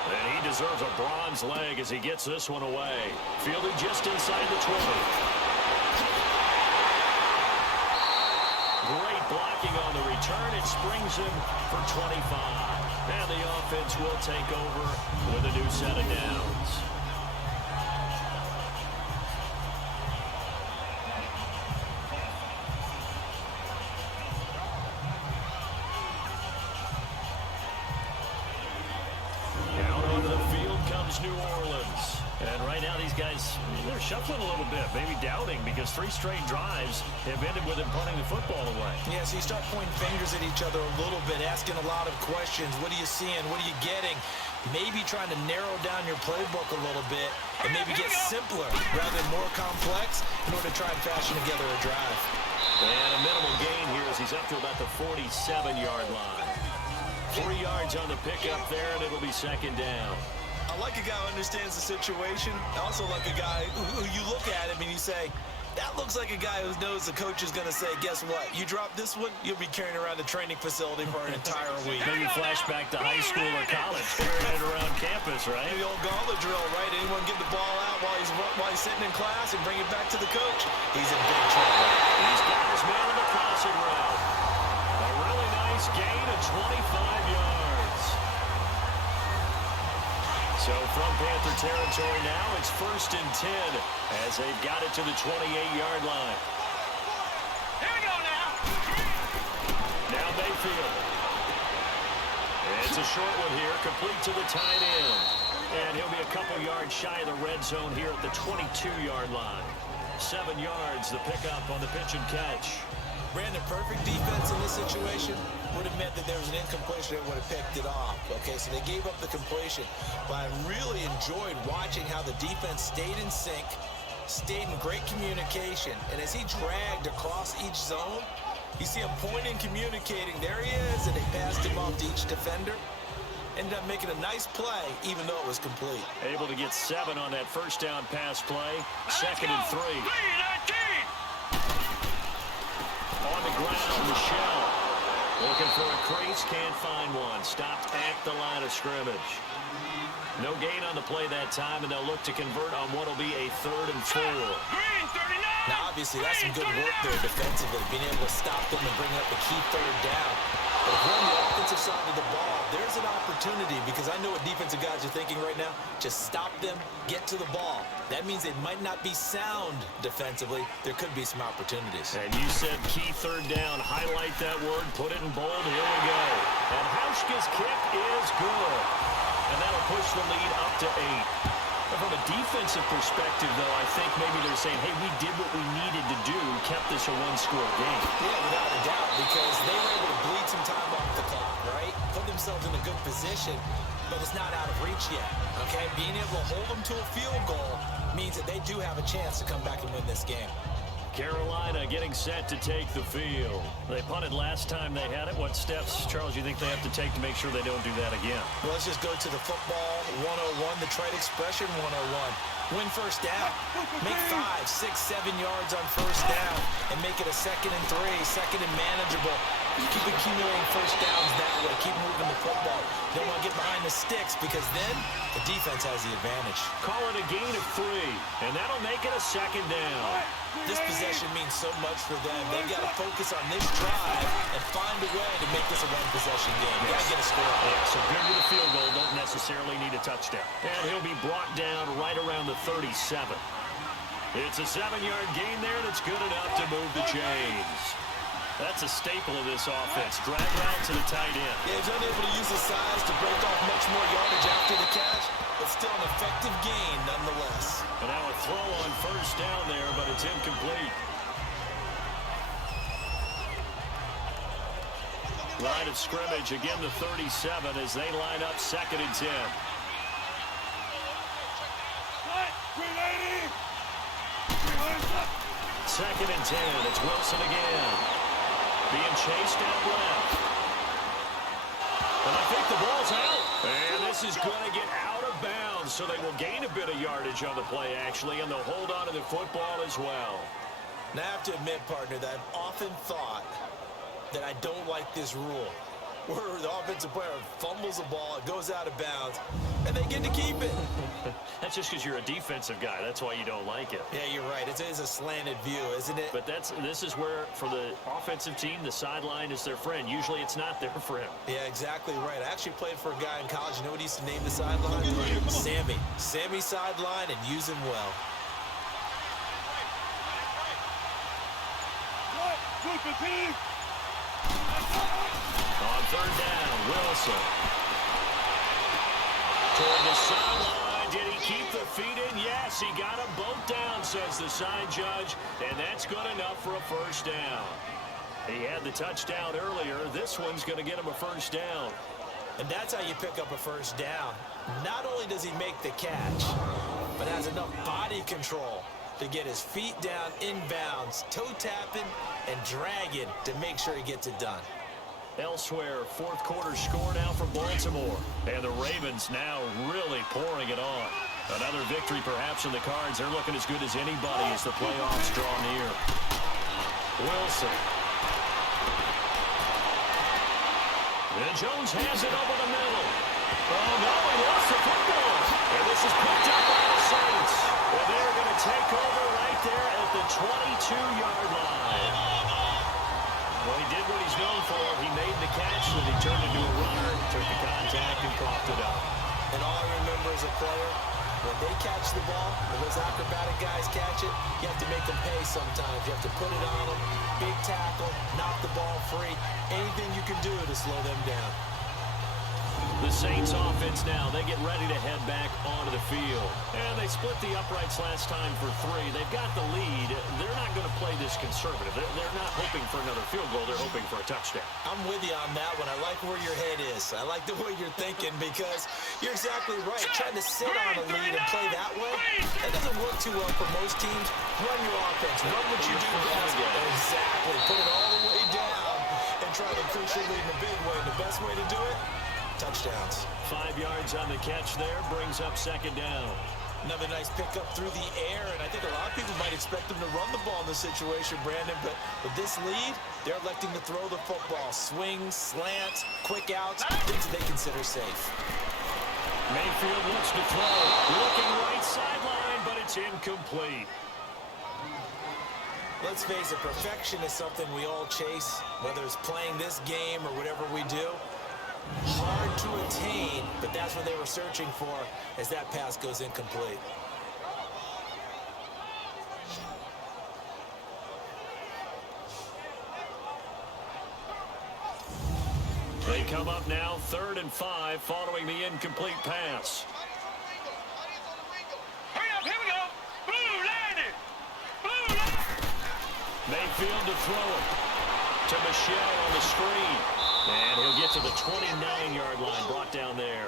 And he deserves a bronze leg as he gets this one away. Fielded just inside the 20. Great blocking on the return. It springs him for 25. And the offense will take over with a new set of downs. Out onto the field comes New Orleans. And right now these guys, they're shuffling a little bit, maybe doubting, because 3 straight drives have ended with them punting the football away. Yeah, so you start pointing fingers at each other a little bit, asking a lot of questions. What are you seeing? What are you getting? Maybe trying to narrow down your playbook a little bit and maybe get simpler rather than more complex in order to try and fashion together a drive. And a minimal gain here as he's up to about the 47-yard line. 3 yards on the pickup there, and it'll be 2nd down. I like a guy who understands the situation. I also like a guy who you look at him and you say, that looks like a guy who knows the coach is going to say, guess what? You drop this one, you'll be carrying around the training facility for an entire week. Maybe flashback to high school or college, carrying it around campus, right? The old gauntlet drill, right? Anyone get the ball out while he's sitting in class and bring it back to the coach? He's in big trouble. He's got his man on the crossing route. A really nice gain of 25 yards. So from Panther territory now, it's 1st and 10 as they've got it to the 28-yard line. Here we go now. Now Mayfield. It's a short one here, complete to the tight end. And he'll be a couple yards shy of the red zone here at the 22-yard line. 7 yards, the pickup on the pitch and catch. Brandon, perfect defense in this situation would have meant that there was an incompletion that would have picked it off. Okay, so they gave up the completion. But I really enjoyed watching how the defense stayed in sync, stayed in great communication. And as he dragged across each zone, you see him pointing, communicating. There he is, and they passed him off to each defender. Ended up making a nice play, even though it was complete. Able to get 7 on that 1st down pass play. 2nd and 3. 3-19. On the ground, Michelle. Looking for a crease, can't find one. Stopped at the line of scrimmage. No gain on the play that time, and they'll look to convert on what will be a 3rd and 4. Green 39. Now, obviously, that's some good work there defensively, being able to stop them and bring up the key 3rd down. But if you're on the offensive side of the ball, there's an opportunity, because I know what defensive guys are thinking right now. Just stop them, get to the ball. That means it might not be sound defensively. There could be some opportunities. And you said key 3rd down. Highlight that word, put it in bold. Here we go. And Hauschka's kick is good. And that'll push the lead up to 8. From a defensive perspective, though, I think maybe they're saying, hey, we did what we needed to do, kept this a 1-score game. Yeah, without a doubt, because they were able to bleed some time off the clock, right? Put themselves in a good position, but it's not out of reach yet, okay? Being able to hold them to a field goal means that they do have a chance to come back and win this game. Carolina getting set to take the field. They punted last time they had it. What steps, Charles, you think they have to take to make sure they don't do that again? Well, let's just go to the football 101, the trade expression 101. Win 1st down. Make 5, 6, 7 yards on 1st down and make it a 2nd and 3, 2nd and manageable. Keep accumulating 1st downs that way. Keep moving the football. Don't want to get behind the sticks, because then the defense has the advantage. Call it a gain of 3, and that'll make it a 2nd down. This possession means so much for them. They've got to focus on this drive and find a way to make this a 1-possession game. Got to get a score. Yeah, so good with a field goal, don't necessarily need a touchdown. And he'll be brought down right around the 37. It's a 7-yard gain there, and it's good enough to move the chains. That's a staple of this offense. Drag route to the tight end. Yeah, he's unable to use his size to break off much more yardage after the catch, but still an effective gain nonetheless. And now a throw on first down there, but it's incomplete. Line of scrimmage, again the 37 as they line up 2nd and 10. Second and 10. It's Wilson again. Being chased out left. And I think the ball's out. And this is going to get out of bounds, so they will gain a bit of yardage on the play, actually, and they'll hold on to the football as well. Now, I have to admit, partner, that I've often thought that I don't like this rule, where the offensive player fumbles the ball, it goes out of bounds, and they get to keep it. That's just because you're a defensive guy. That's why you don't like it. Yeah, you're right. It is a slanted view, isn't it? But this is where, for the offensive team, the sideline is their friend. Usually it's not there for him. Yeah, exactly right. I actually played for a guy in college. You know what he used to name the sideline? Sammy. Sammy sideline, and use him well. On 3rd down, Wilson. Toward the sideline. Did he keep the feet in? Yes, he got them both down, says the side judge. And that's good enough for a first down. He had the touchdown earlier. This one's going to get him a first down. And that's how you pick up a first down. Not only does he make the catch, but has enough body control to get his feet down inbounds, toe tapping and dragging to make sure he gets it done. Elsewhere, 4th quarter score now for Baltimore. And the Ravens now really pouring it on. Another victory perhaps in the cards. They're looking as good as anybody as the playoffs draw near. Wilson. And Jones has it over the middle. Oh, no, he lost the football. And this is picked up by the Saints. And they're going to take over right there at the 22-yard line. Well, he did what he's known for. He made the catch, then he turned into a runner, took the contact, and coughed it up. And all I remember as a player, when they catch the ball, when those acrobatic guys catch it, you have to make them pay sometimes. You have to put it on them, big tackle, knock the ball free, anything you can do to slow them down. The Saints offense now, they get ready to head back onto the field. And they split the uprights last time for 3. They've got the lead. They're not going to play this conservative. They're not hoping for another field goal. They're hoping for a touchdown. I'm with you on that one. I like where your head is. I like the way you're thinking because you're exactly right. Trying to sit on a lead and play that way, that doesn't work too well for most teams. Run your offense. Run what you do best. Exactly. Put it all the way down and try to increase your lead in a big way. And the best way to do it, touchdowns. 5 yards on the catch there, brings up 2nd down. Another nice pickup through the air, and I think a lot of people might expect them to run the ball in this situation, Brandon, but with this lead, they're electing to throw the football. Swings, slants, quick outs, things that they consider safe. Mayfield looks to throw. Looking right sideline, but it's incomplete. Let's face it, perfection is something we all chase, whether it's playing this game or whatever we do. Hard to attain, but that's what they were searching for as that pass goes incomplete. They come up now, 3rd and 5, following the incomplete pass. Hurry up, here we go. Blue landed. Blue landed. Mayfield to throw it. To Michelle on the screen. And he'll get to the 29-yard line, brought down there.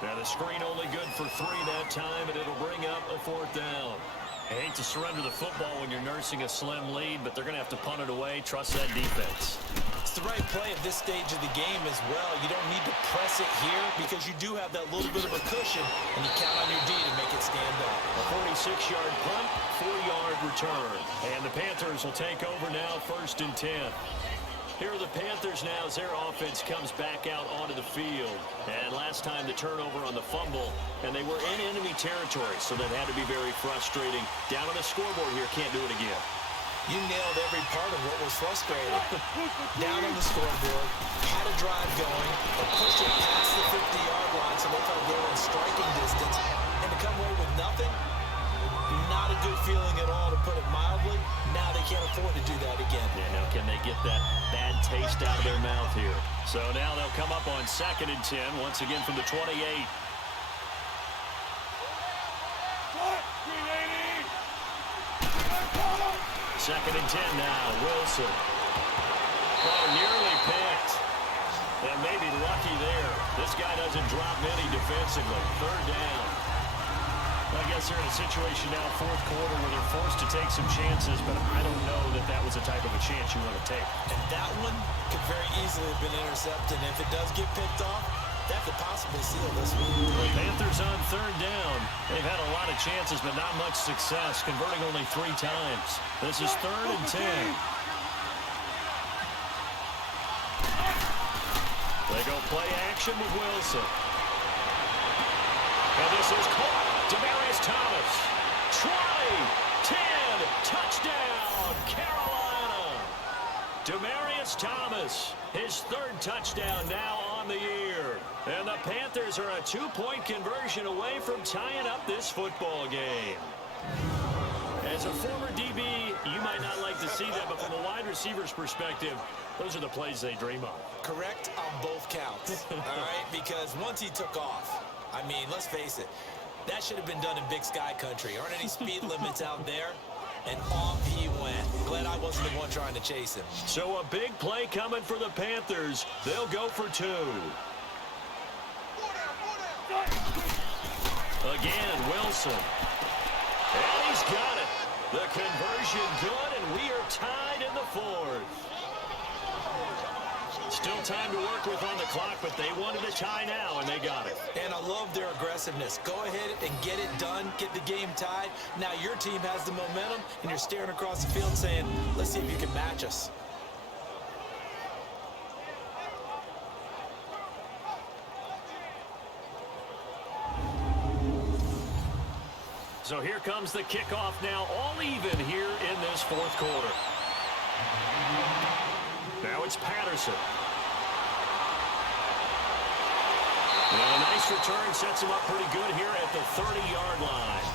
Now the screen only good for 3 that time, and it'll bring up a 4th down. I hate to surrender the football when you're nursing a slim lead, but they're going to have to punt it away. Trust that defense. It's the right play at this stage of the game as well. You don't need to press it here because you do have that little bit of a cushion, and you count on your D to make it stand up. A 46-yard punt, 4-yard return. And the Panthers will take over now, 1st and 10. Here are the Panthers now as their offense comes back out onto the field. And last time the turnover on the fumble, and they were in enemy territory, so that had to be very frustrating. Down on the scoreboard here, can't do it again. You nailed every part of what was frustrating. Down on the scoreboard, had a drive going, but pushed it past the 50-yard line, so they felt they were in striking distance. And to come away with nothing, not a good feeling at all, to put it mildly. Now they can't afford to do that again. Yeah, now can they get that taste out of their mouth here. So now they'll come up on 2nd and 10, once again from the 28. Second and 10 now, Wilson. Oh, nearly picked. And maybe lucky there. This guy doesn't drop many defensively. 3rd down. I guess they're in a situation now, 4th quarter, where they're forced to take some chances, but I don't know that that was the type of a chance you want to take. And that one could very easily have been intercepted. And if it does get picked off, that could possibly seal this one. The Panthers on 3rd down. They've had a lot of chances, but not much success, converting only 3 times. This is 3rd and 10. They go play action with Wilson. And this is caught. Demaryius Thomas. 20, 10, touchdown, Carolina. Demaryius Thomas, his 3rd touchdown now on the year. And the Panthers are a 2-point conversion away from tying up this football game. As a former DB, you might not like to see that, but from a wide receiver's perspective, those are the plays they dream of. Correct on both counts, all right? Because once he took off, I mean, let's face it, that should have been done in Big Sky country. Aren't any speed limits out there? And off he went. Glad I wasn't the one trying to chase him. So a big play coming for the Panthers. They'll go for 2. Again, Wilson. And he's got it. The conversion good, and we are tied in the 4th. Still time to work with on the clock, but they wanted a tie now, and they got it. And I love their aggressiveness. Go ahead and get it done, get the game tied. Now your team has the momentum, and you're staring across the field saying, let's see if you can match us. So here comes the kickoff now, all even here in this 4th quarter. Now it's Patterson. And a nice return sets him up pretty good here at the 30-yard line.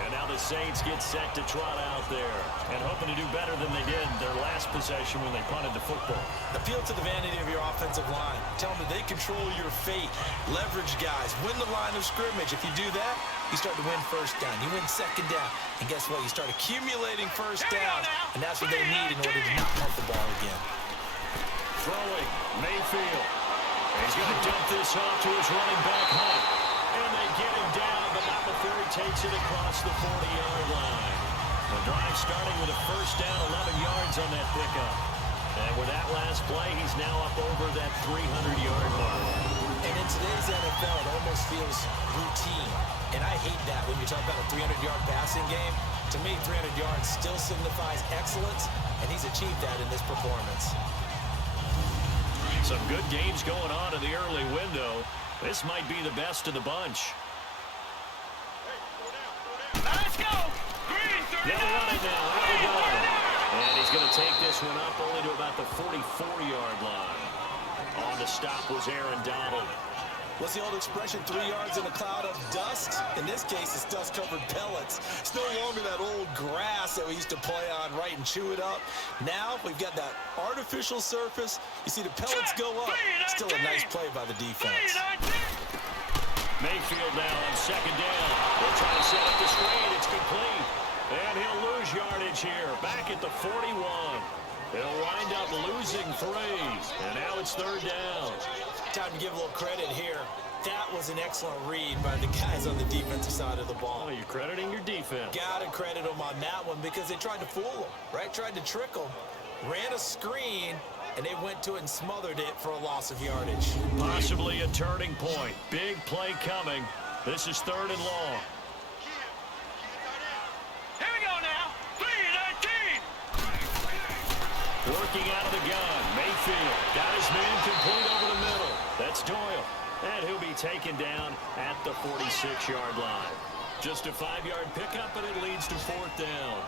And now the Saints get set to trot out there and hoping to do better than they did their last possession when they punted the football. Appeal to the vanity of your offensive line. Tell them that they control your fate. Leverage guys. Win the line of scrimmage. If you do that, you start to win 1st down. You win 2nd down. And guess what? You start accumulating 1st downs. And that's what they need in order to not punt the ball again. Throwing, Mayfield. He's going to dump this off to his running back, Hunt. And they get him down, but not before he takes it across the 40-yard line. The drive starting with a 1st down, 11 yards on that pickup. And with that last play, he's now up over that 300-yard mark. And in today's NFL, it almost feels routine. And I hate that when you talk about a 300-yard passing game. To me, 300 yards still signifies excellence, and he's achieved that in this performance. Some good games going on in the early window. This might be the best of the bunch. Let's go! Green, 39! They'll run it now. Here we go. And he's going to take this one up only to about the 44-yard line. On the stop was Aaron Donald. What's the old expression, 3 yards in a cloud of dust? In this case, it's dust-covered pellets. It's no longer that old grass that we used to play on, right, and chew it up. Now we've got that artificial surface. You see the pellets go up. Still a nice play by the defense. Mayfield now on 2nd down. They'll try to set up the screen. It's complete. And he'll lose yardage here. Back at the 41. He'll wind up losing 3. And now it's 3rd down. Time to give a little credit here. That was an excellent read by the guys on the defensive side of the ball. Oh, you're crediting your defense. Gotta credit them on that one because they tried to fool them, right? Tried to trick them. Ran a screen, and they went to it and smothered it for a loss of yardage. Possibly a turning point. Big play coming. This is 3rd and long. Here we go now. 3-19. Working out of the gun. Mayfield got his man complete over the middle. That's Doyle. And he'll be taken down at the 46-yard line. Just a 5-yard pickup, and it leads to 4th down.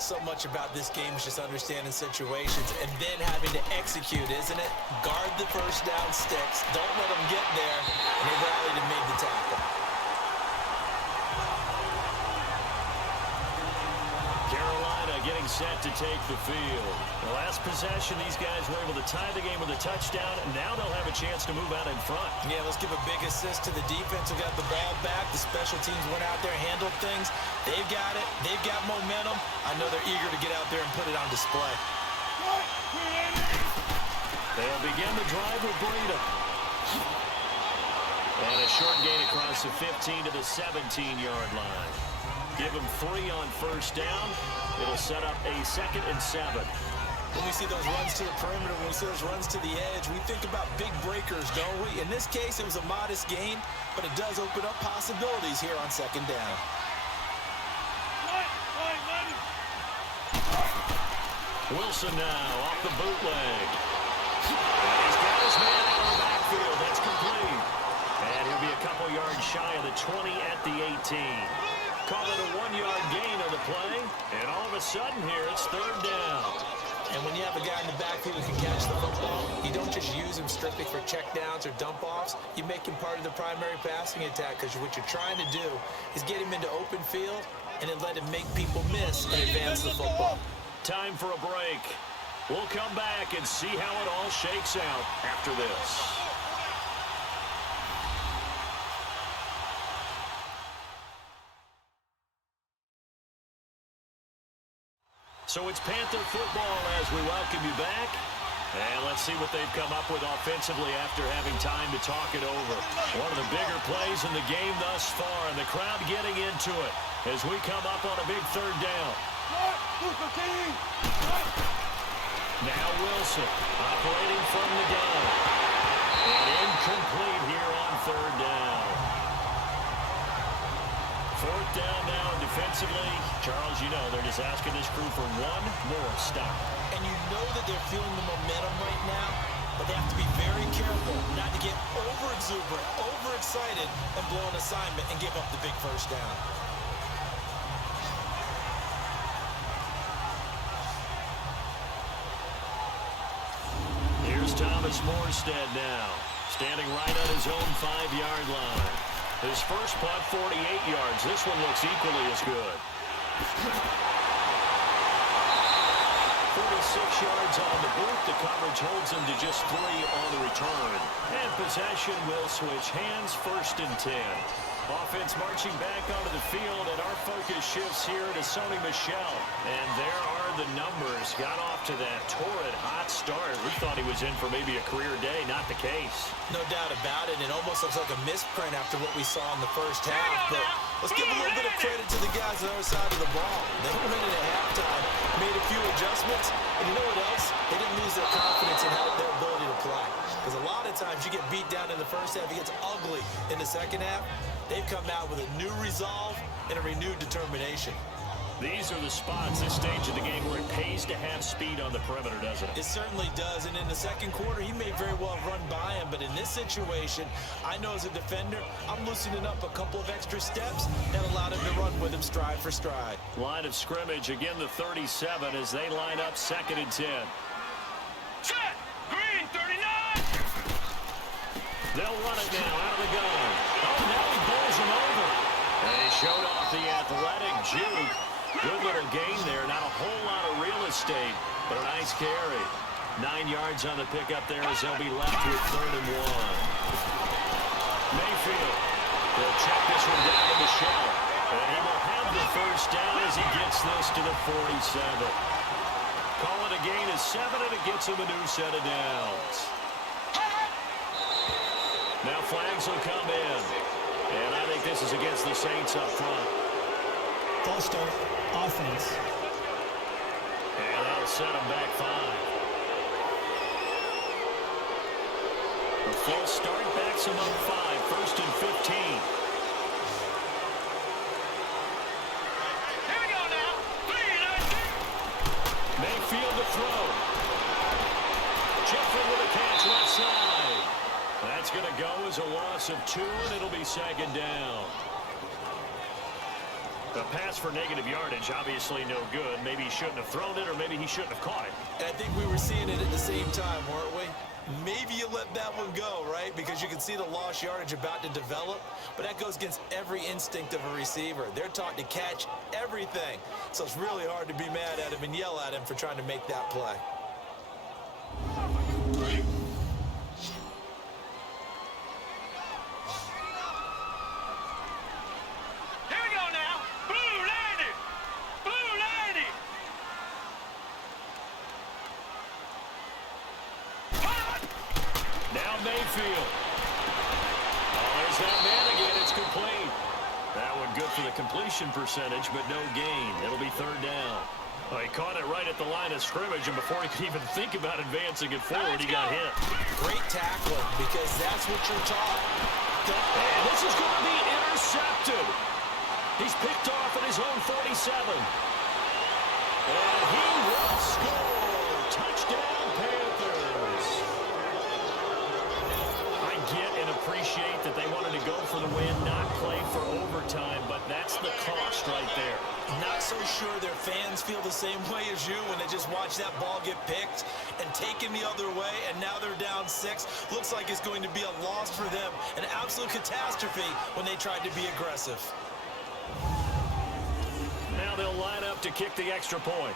So much about this game is just understanding situations and then having to execute, isn't it? Guard the 1st down sticks. Don't let them get there. And they rallied and made the tackle. Carolina set to take the field. The last possession, these guys were able to tie the game with a touchdown, and now they'll have a chance to move out in front. Yeah, let's give a big assist to the defense who got the ball back. The special teams went out there, handled things. They've got it. They've got momentum. I know they're eager to get out there and put it on display. They'll begin the drive with Breida. And a short gain across the 15 to the 17-yard line. Give them 3 on first down. It'll set up a 2nd and 7. When we see those runs to the perimeter, when we see those runs to the edge, we think about big breakers, don't we? In this case, it was a modest gain, but it does open up possibilities here on 2nd down. Wilson now off the bootleg. And he's got his man out of the backfield. That's complete. And he'll be a couple yards shy of the 20 at the 18. Call it a 1-yard gain on the play. And all of a sudden here, it's 3rd down. And when you have a guy in the backfield who can catch the football, you don't just use him strictly for checkdowns or dump-offs. You make him part of the primary passing attack, because what you're trying to do is get him into open field and then let him make people miss and advance the football. Time for a break. We'll come back and see how it all shakes out after this. So it's Panther football as we welcome you back. And let's see what they've come up with offensively after having time to talk it over. One of the bigger plays in the game thus far, and the crowd getting into it as we come up on a big 3rd down. Now Wilson operating from the gun. And incomplete here on 3rd down. 4th down now defensively. Charles, you know they're just asking this crew for one more stop. And you know that they're feeling the momentum right now, but they have to be very careful not to get over-exuberant, overexcited, and blow an assignment and give up the big 1st down. Here's Thomas Morstead now, standing right on his own 5-yard line. His first punt, 48 yards. This one looks equally as good. 46 yards on the boot. The coverage holds him to just 3 on the return. And possession will switch hands, 1st and 10. Offense marching back onto the field, and our focus shifts here to Sony Michel. And there are the numbers. Got off to that torrid hot start. We thought he was in for maybe a career day. Not the case. No doubt about it. It almost looks like a misprint after what we saw in the 1st half. But let's give a little bit of credit to the guys on the other side of the ball. They went in at halftime, made a few adjustments, and you know what else? They didn't lose their confidence in their ability to play. Because a lot of times you get beat down in the 1st half, it gets ugly in the 2nd half. They've come out with a new resolve and a renewed determination. These are the spots, this stage of the game, where it pays to have speed on the perimeter, doesn't it? It certainly does, and in the 2nd quarter, he may very well run by him, but in this situation, I know as a defender, I'm loosening up a couple of extra steps that allowed him to run with him stride for stride. Line of scrimmage, again the 37 as they line up 2nd and 10. Set! Green 39! They'll run it now out of the gun. Oh, now he bowls him over. And he showed off the athletic juke. Good little gain there. Not a whole lot of real estate, but a nice carry. 9 yards on the pickup there as they'll be left with 3rd and 1. Mayfield will check this one down to Michel. And he will have the 1st down as he gets this to the 47. Call it a gain of 7, and it gets him a new set of downs. Now flags will come in. And I think this is against the Saints up front. False start, offense. And that'll set them back 5. The false start backs them up 5. 1st and 15. Here we go now. 3-19. Mayfield to throw. Jeffrey with a catch left side. That's going to go as a loss of 2, and it'll be 2nd down. A pass for negative yardage, obviously no good. Maybe he shouldn't have thrown it, or maybe he shouldn't have caught it. And I think we were seeing it at the same time, weren't we? maybe you let that one go, right? Because you can see the lost yardage about to develop, but that goes against every instinct of a receiver. They're taught to catch everything, so it's really hard to be mad at him and yell at him for trying to make that play. Here we go now. Blue lady. Blue lady. Now Mayfield. Oh, there's that man again. It's complete. That one good for the completion percentage, but no gain. It'll be third down. Well, he caught it right at the line of scrimmage, and before he could even think about advancing it forward, he got hit. Great tackling, because that's what you're taught. And this is going to be intercepted. He's picked off at his own 47. And he will score. Touchdown, Panthers. I get and appreciate that they wanted to go for the win, not play for overtime, but that's the cost right there. Not so sure their fans feel the same way as you when they just watch that ball get picked and taken the other way, and now they're down 6. Looks like it's going to be a loss for them, an absolute catastrophe when they tried to be aggressive. Now they'll line up to kick the extra point.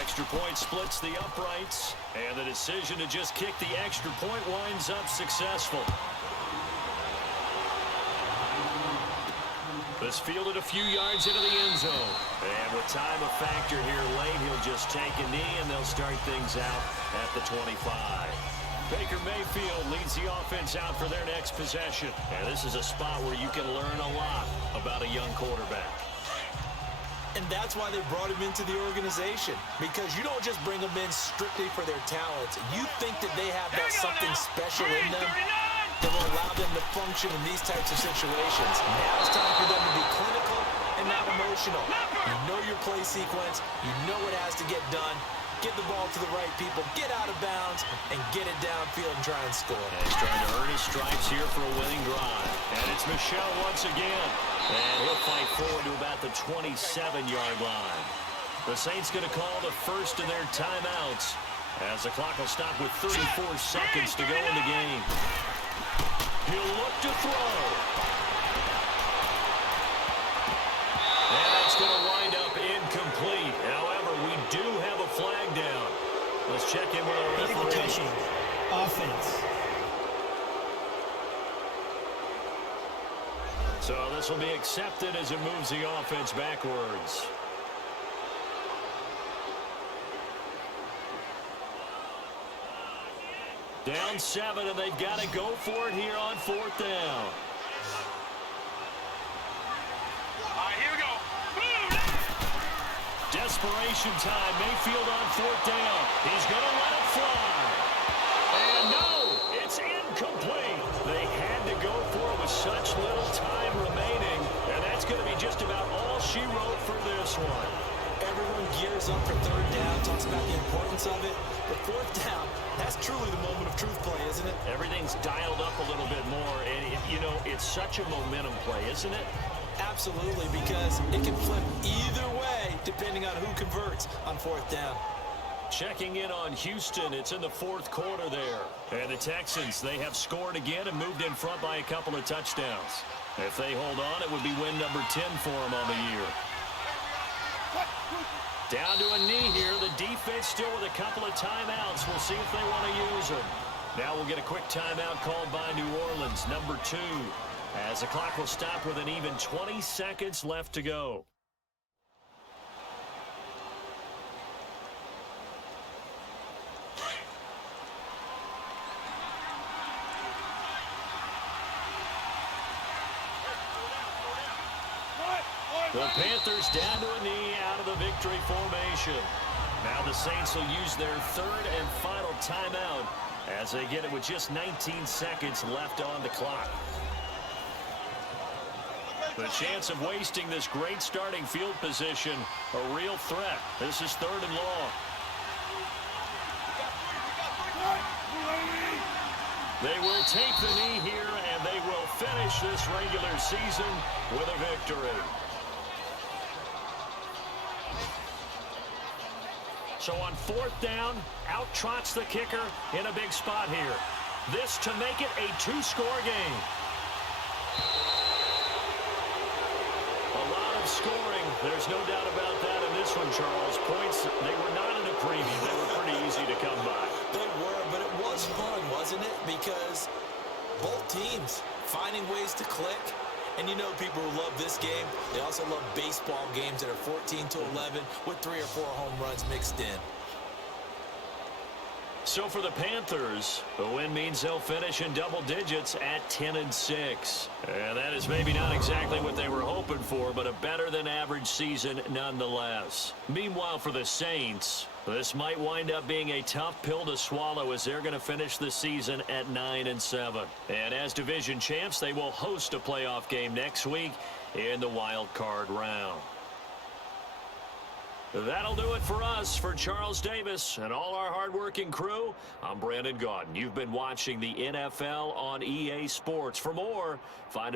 Extra point splits the uprights, and the decision to just kick the extra point winds up successful. This fielded a few yards into the end zone. And with time a factor here late, he'll just take a knee, and they'll start things out at the 25. Baker Mayfield leads the offense out for their next possession. And this is a spot where you can learn a lot about a young quarterback. And that's why they brought him into the organization, because you don't just bring them in strictly for their talents. You think that they have that something special in them that will allow them to function in these types of situations. Now it's time for them to be clinical and not emotional. You know your play sequence. You know what has to get done. Get the ball to the right people, get out of bounds, and get it downfield and try and score. And he's trying to earn his stripes here for a winning drive. And it's Michel once again. And he'll fight forward to about the 27-yard line. The Saints going to call the first of their timeouts as the clock will stop with 34 seconds to go in the game. He'll look to throw. And that's going to wind up incomplete. However, we do have a flag down. Let's check in with our referee. Touching. Offense. So this will be accepted as it moves the offense backwards. Down 7, and they've got to go for it here on 4th down. All right, here we go. Desperation time. Mayfield on 4th down. He's going to let it fly. And no, it's incomplete. They had to go for it with such little time remaining, and that's going to be just about all she wrote for this one. Everyone gears up for 3rd down, talks about the importance of it. But 4th down, that's truly the moment of truth play, isn't it? Everything's dialed up a little bit more, and, you know, it's such a momentum play, isn't it? Absolutely, because it can flip either way depending on who converts on 4th down. Checking in on Houston, it's in the 4th quarter there. And the Texans, they have scored again and moved in front by a couple of touchdowns. If they hold on, it would be win number 10 for them on the year. Down to a knee here. The defense still with a couple of timeouts. We'll see if they want to use them. Now we'll get a quick timeout called by New Orleans, number 2. As the clock will stop with an even 20 seconds left to go. The Panthers down to a knee out of the victory formation. Now the Saints will use their 3rd and final timeout as they get it with just 19 seconds left on the clock. The chance of wasting this great starting field position, a real threat. This is 3rd and long. They will take the knee here, and they will finish this regular season with a victory. So on 4th down, out trots the kicker in a big spot here. This to make it a 2-score game. A lot of scoring. There's no doubt about that in this one, Charles. Points, they were not in a preview. They were pretty easy to come by. They were, but it was fun, wasn't it? Because both teams finding ways to click. And you know people who love this game, they also love baseball games that are 14-11 with 3 or 4 home runs mixed in. So for the Panthers, the win means they'll finish in double digits at 10-6. And that is maybe not exactly what they were hoping for, but a better than average season nonetheless. Meanwhile, for the Saints, this might wind up being a tough pill to swallow as they're going to finish the season at 9-7. And as division champs, they will host a playoff game next week in the wild card round. That'll do it for us. For Charles Davis and all our hardworking crew, I'm Brandon Gaudin. You've been watching the NFL on EA Sports. For more, find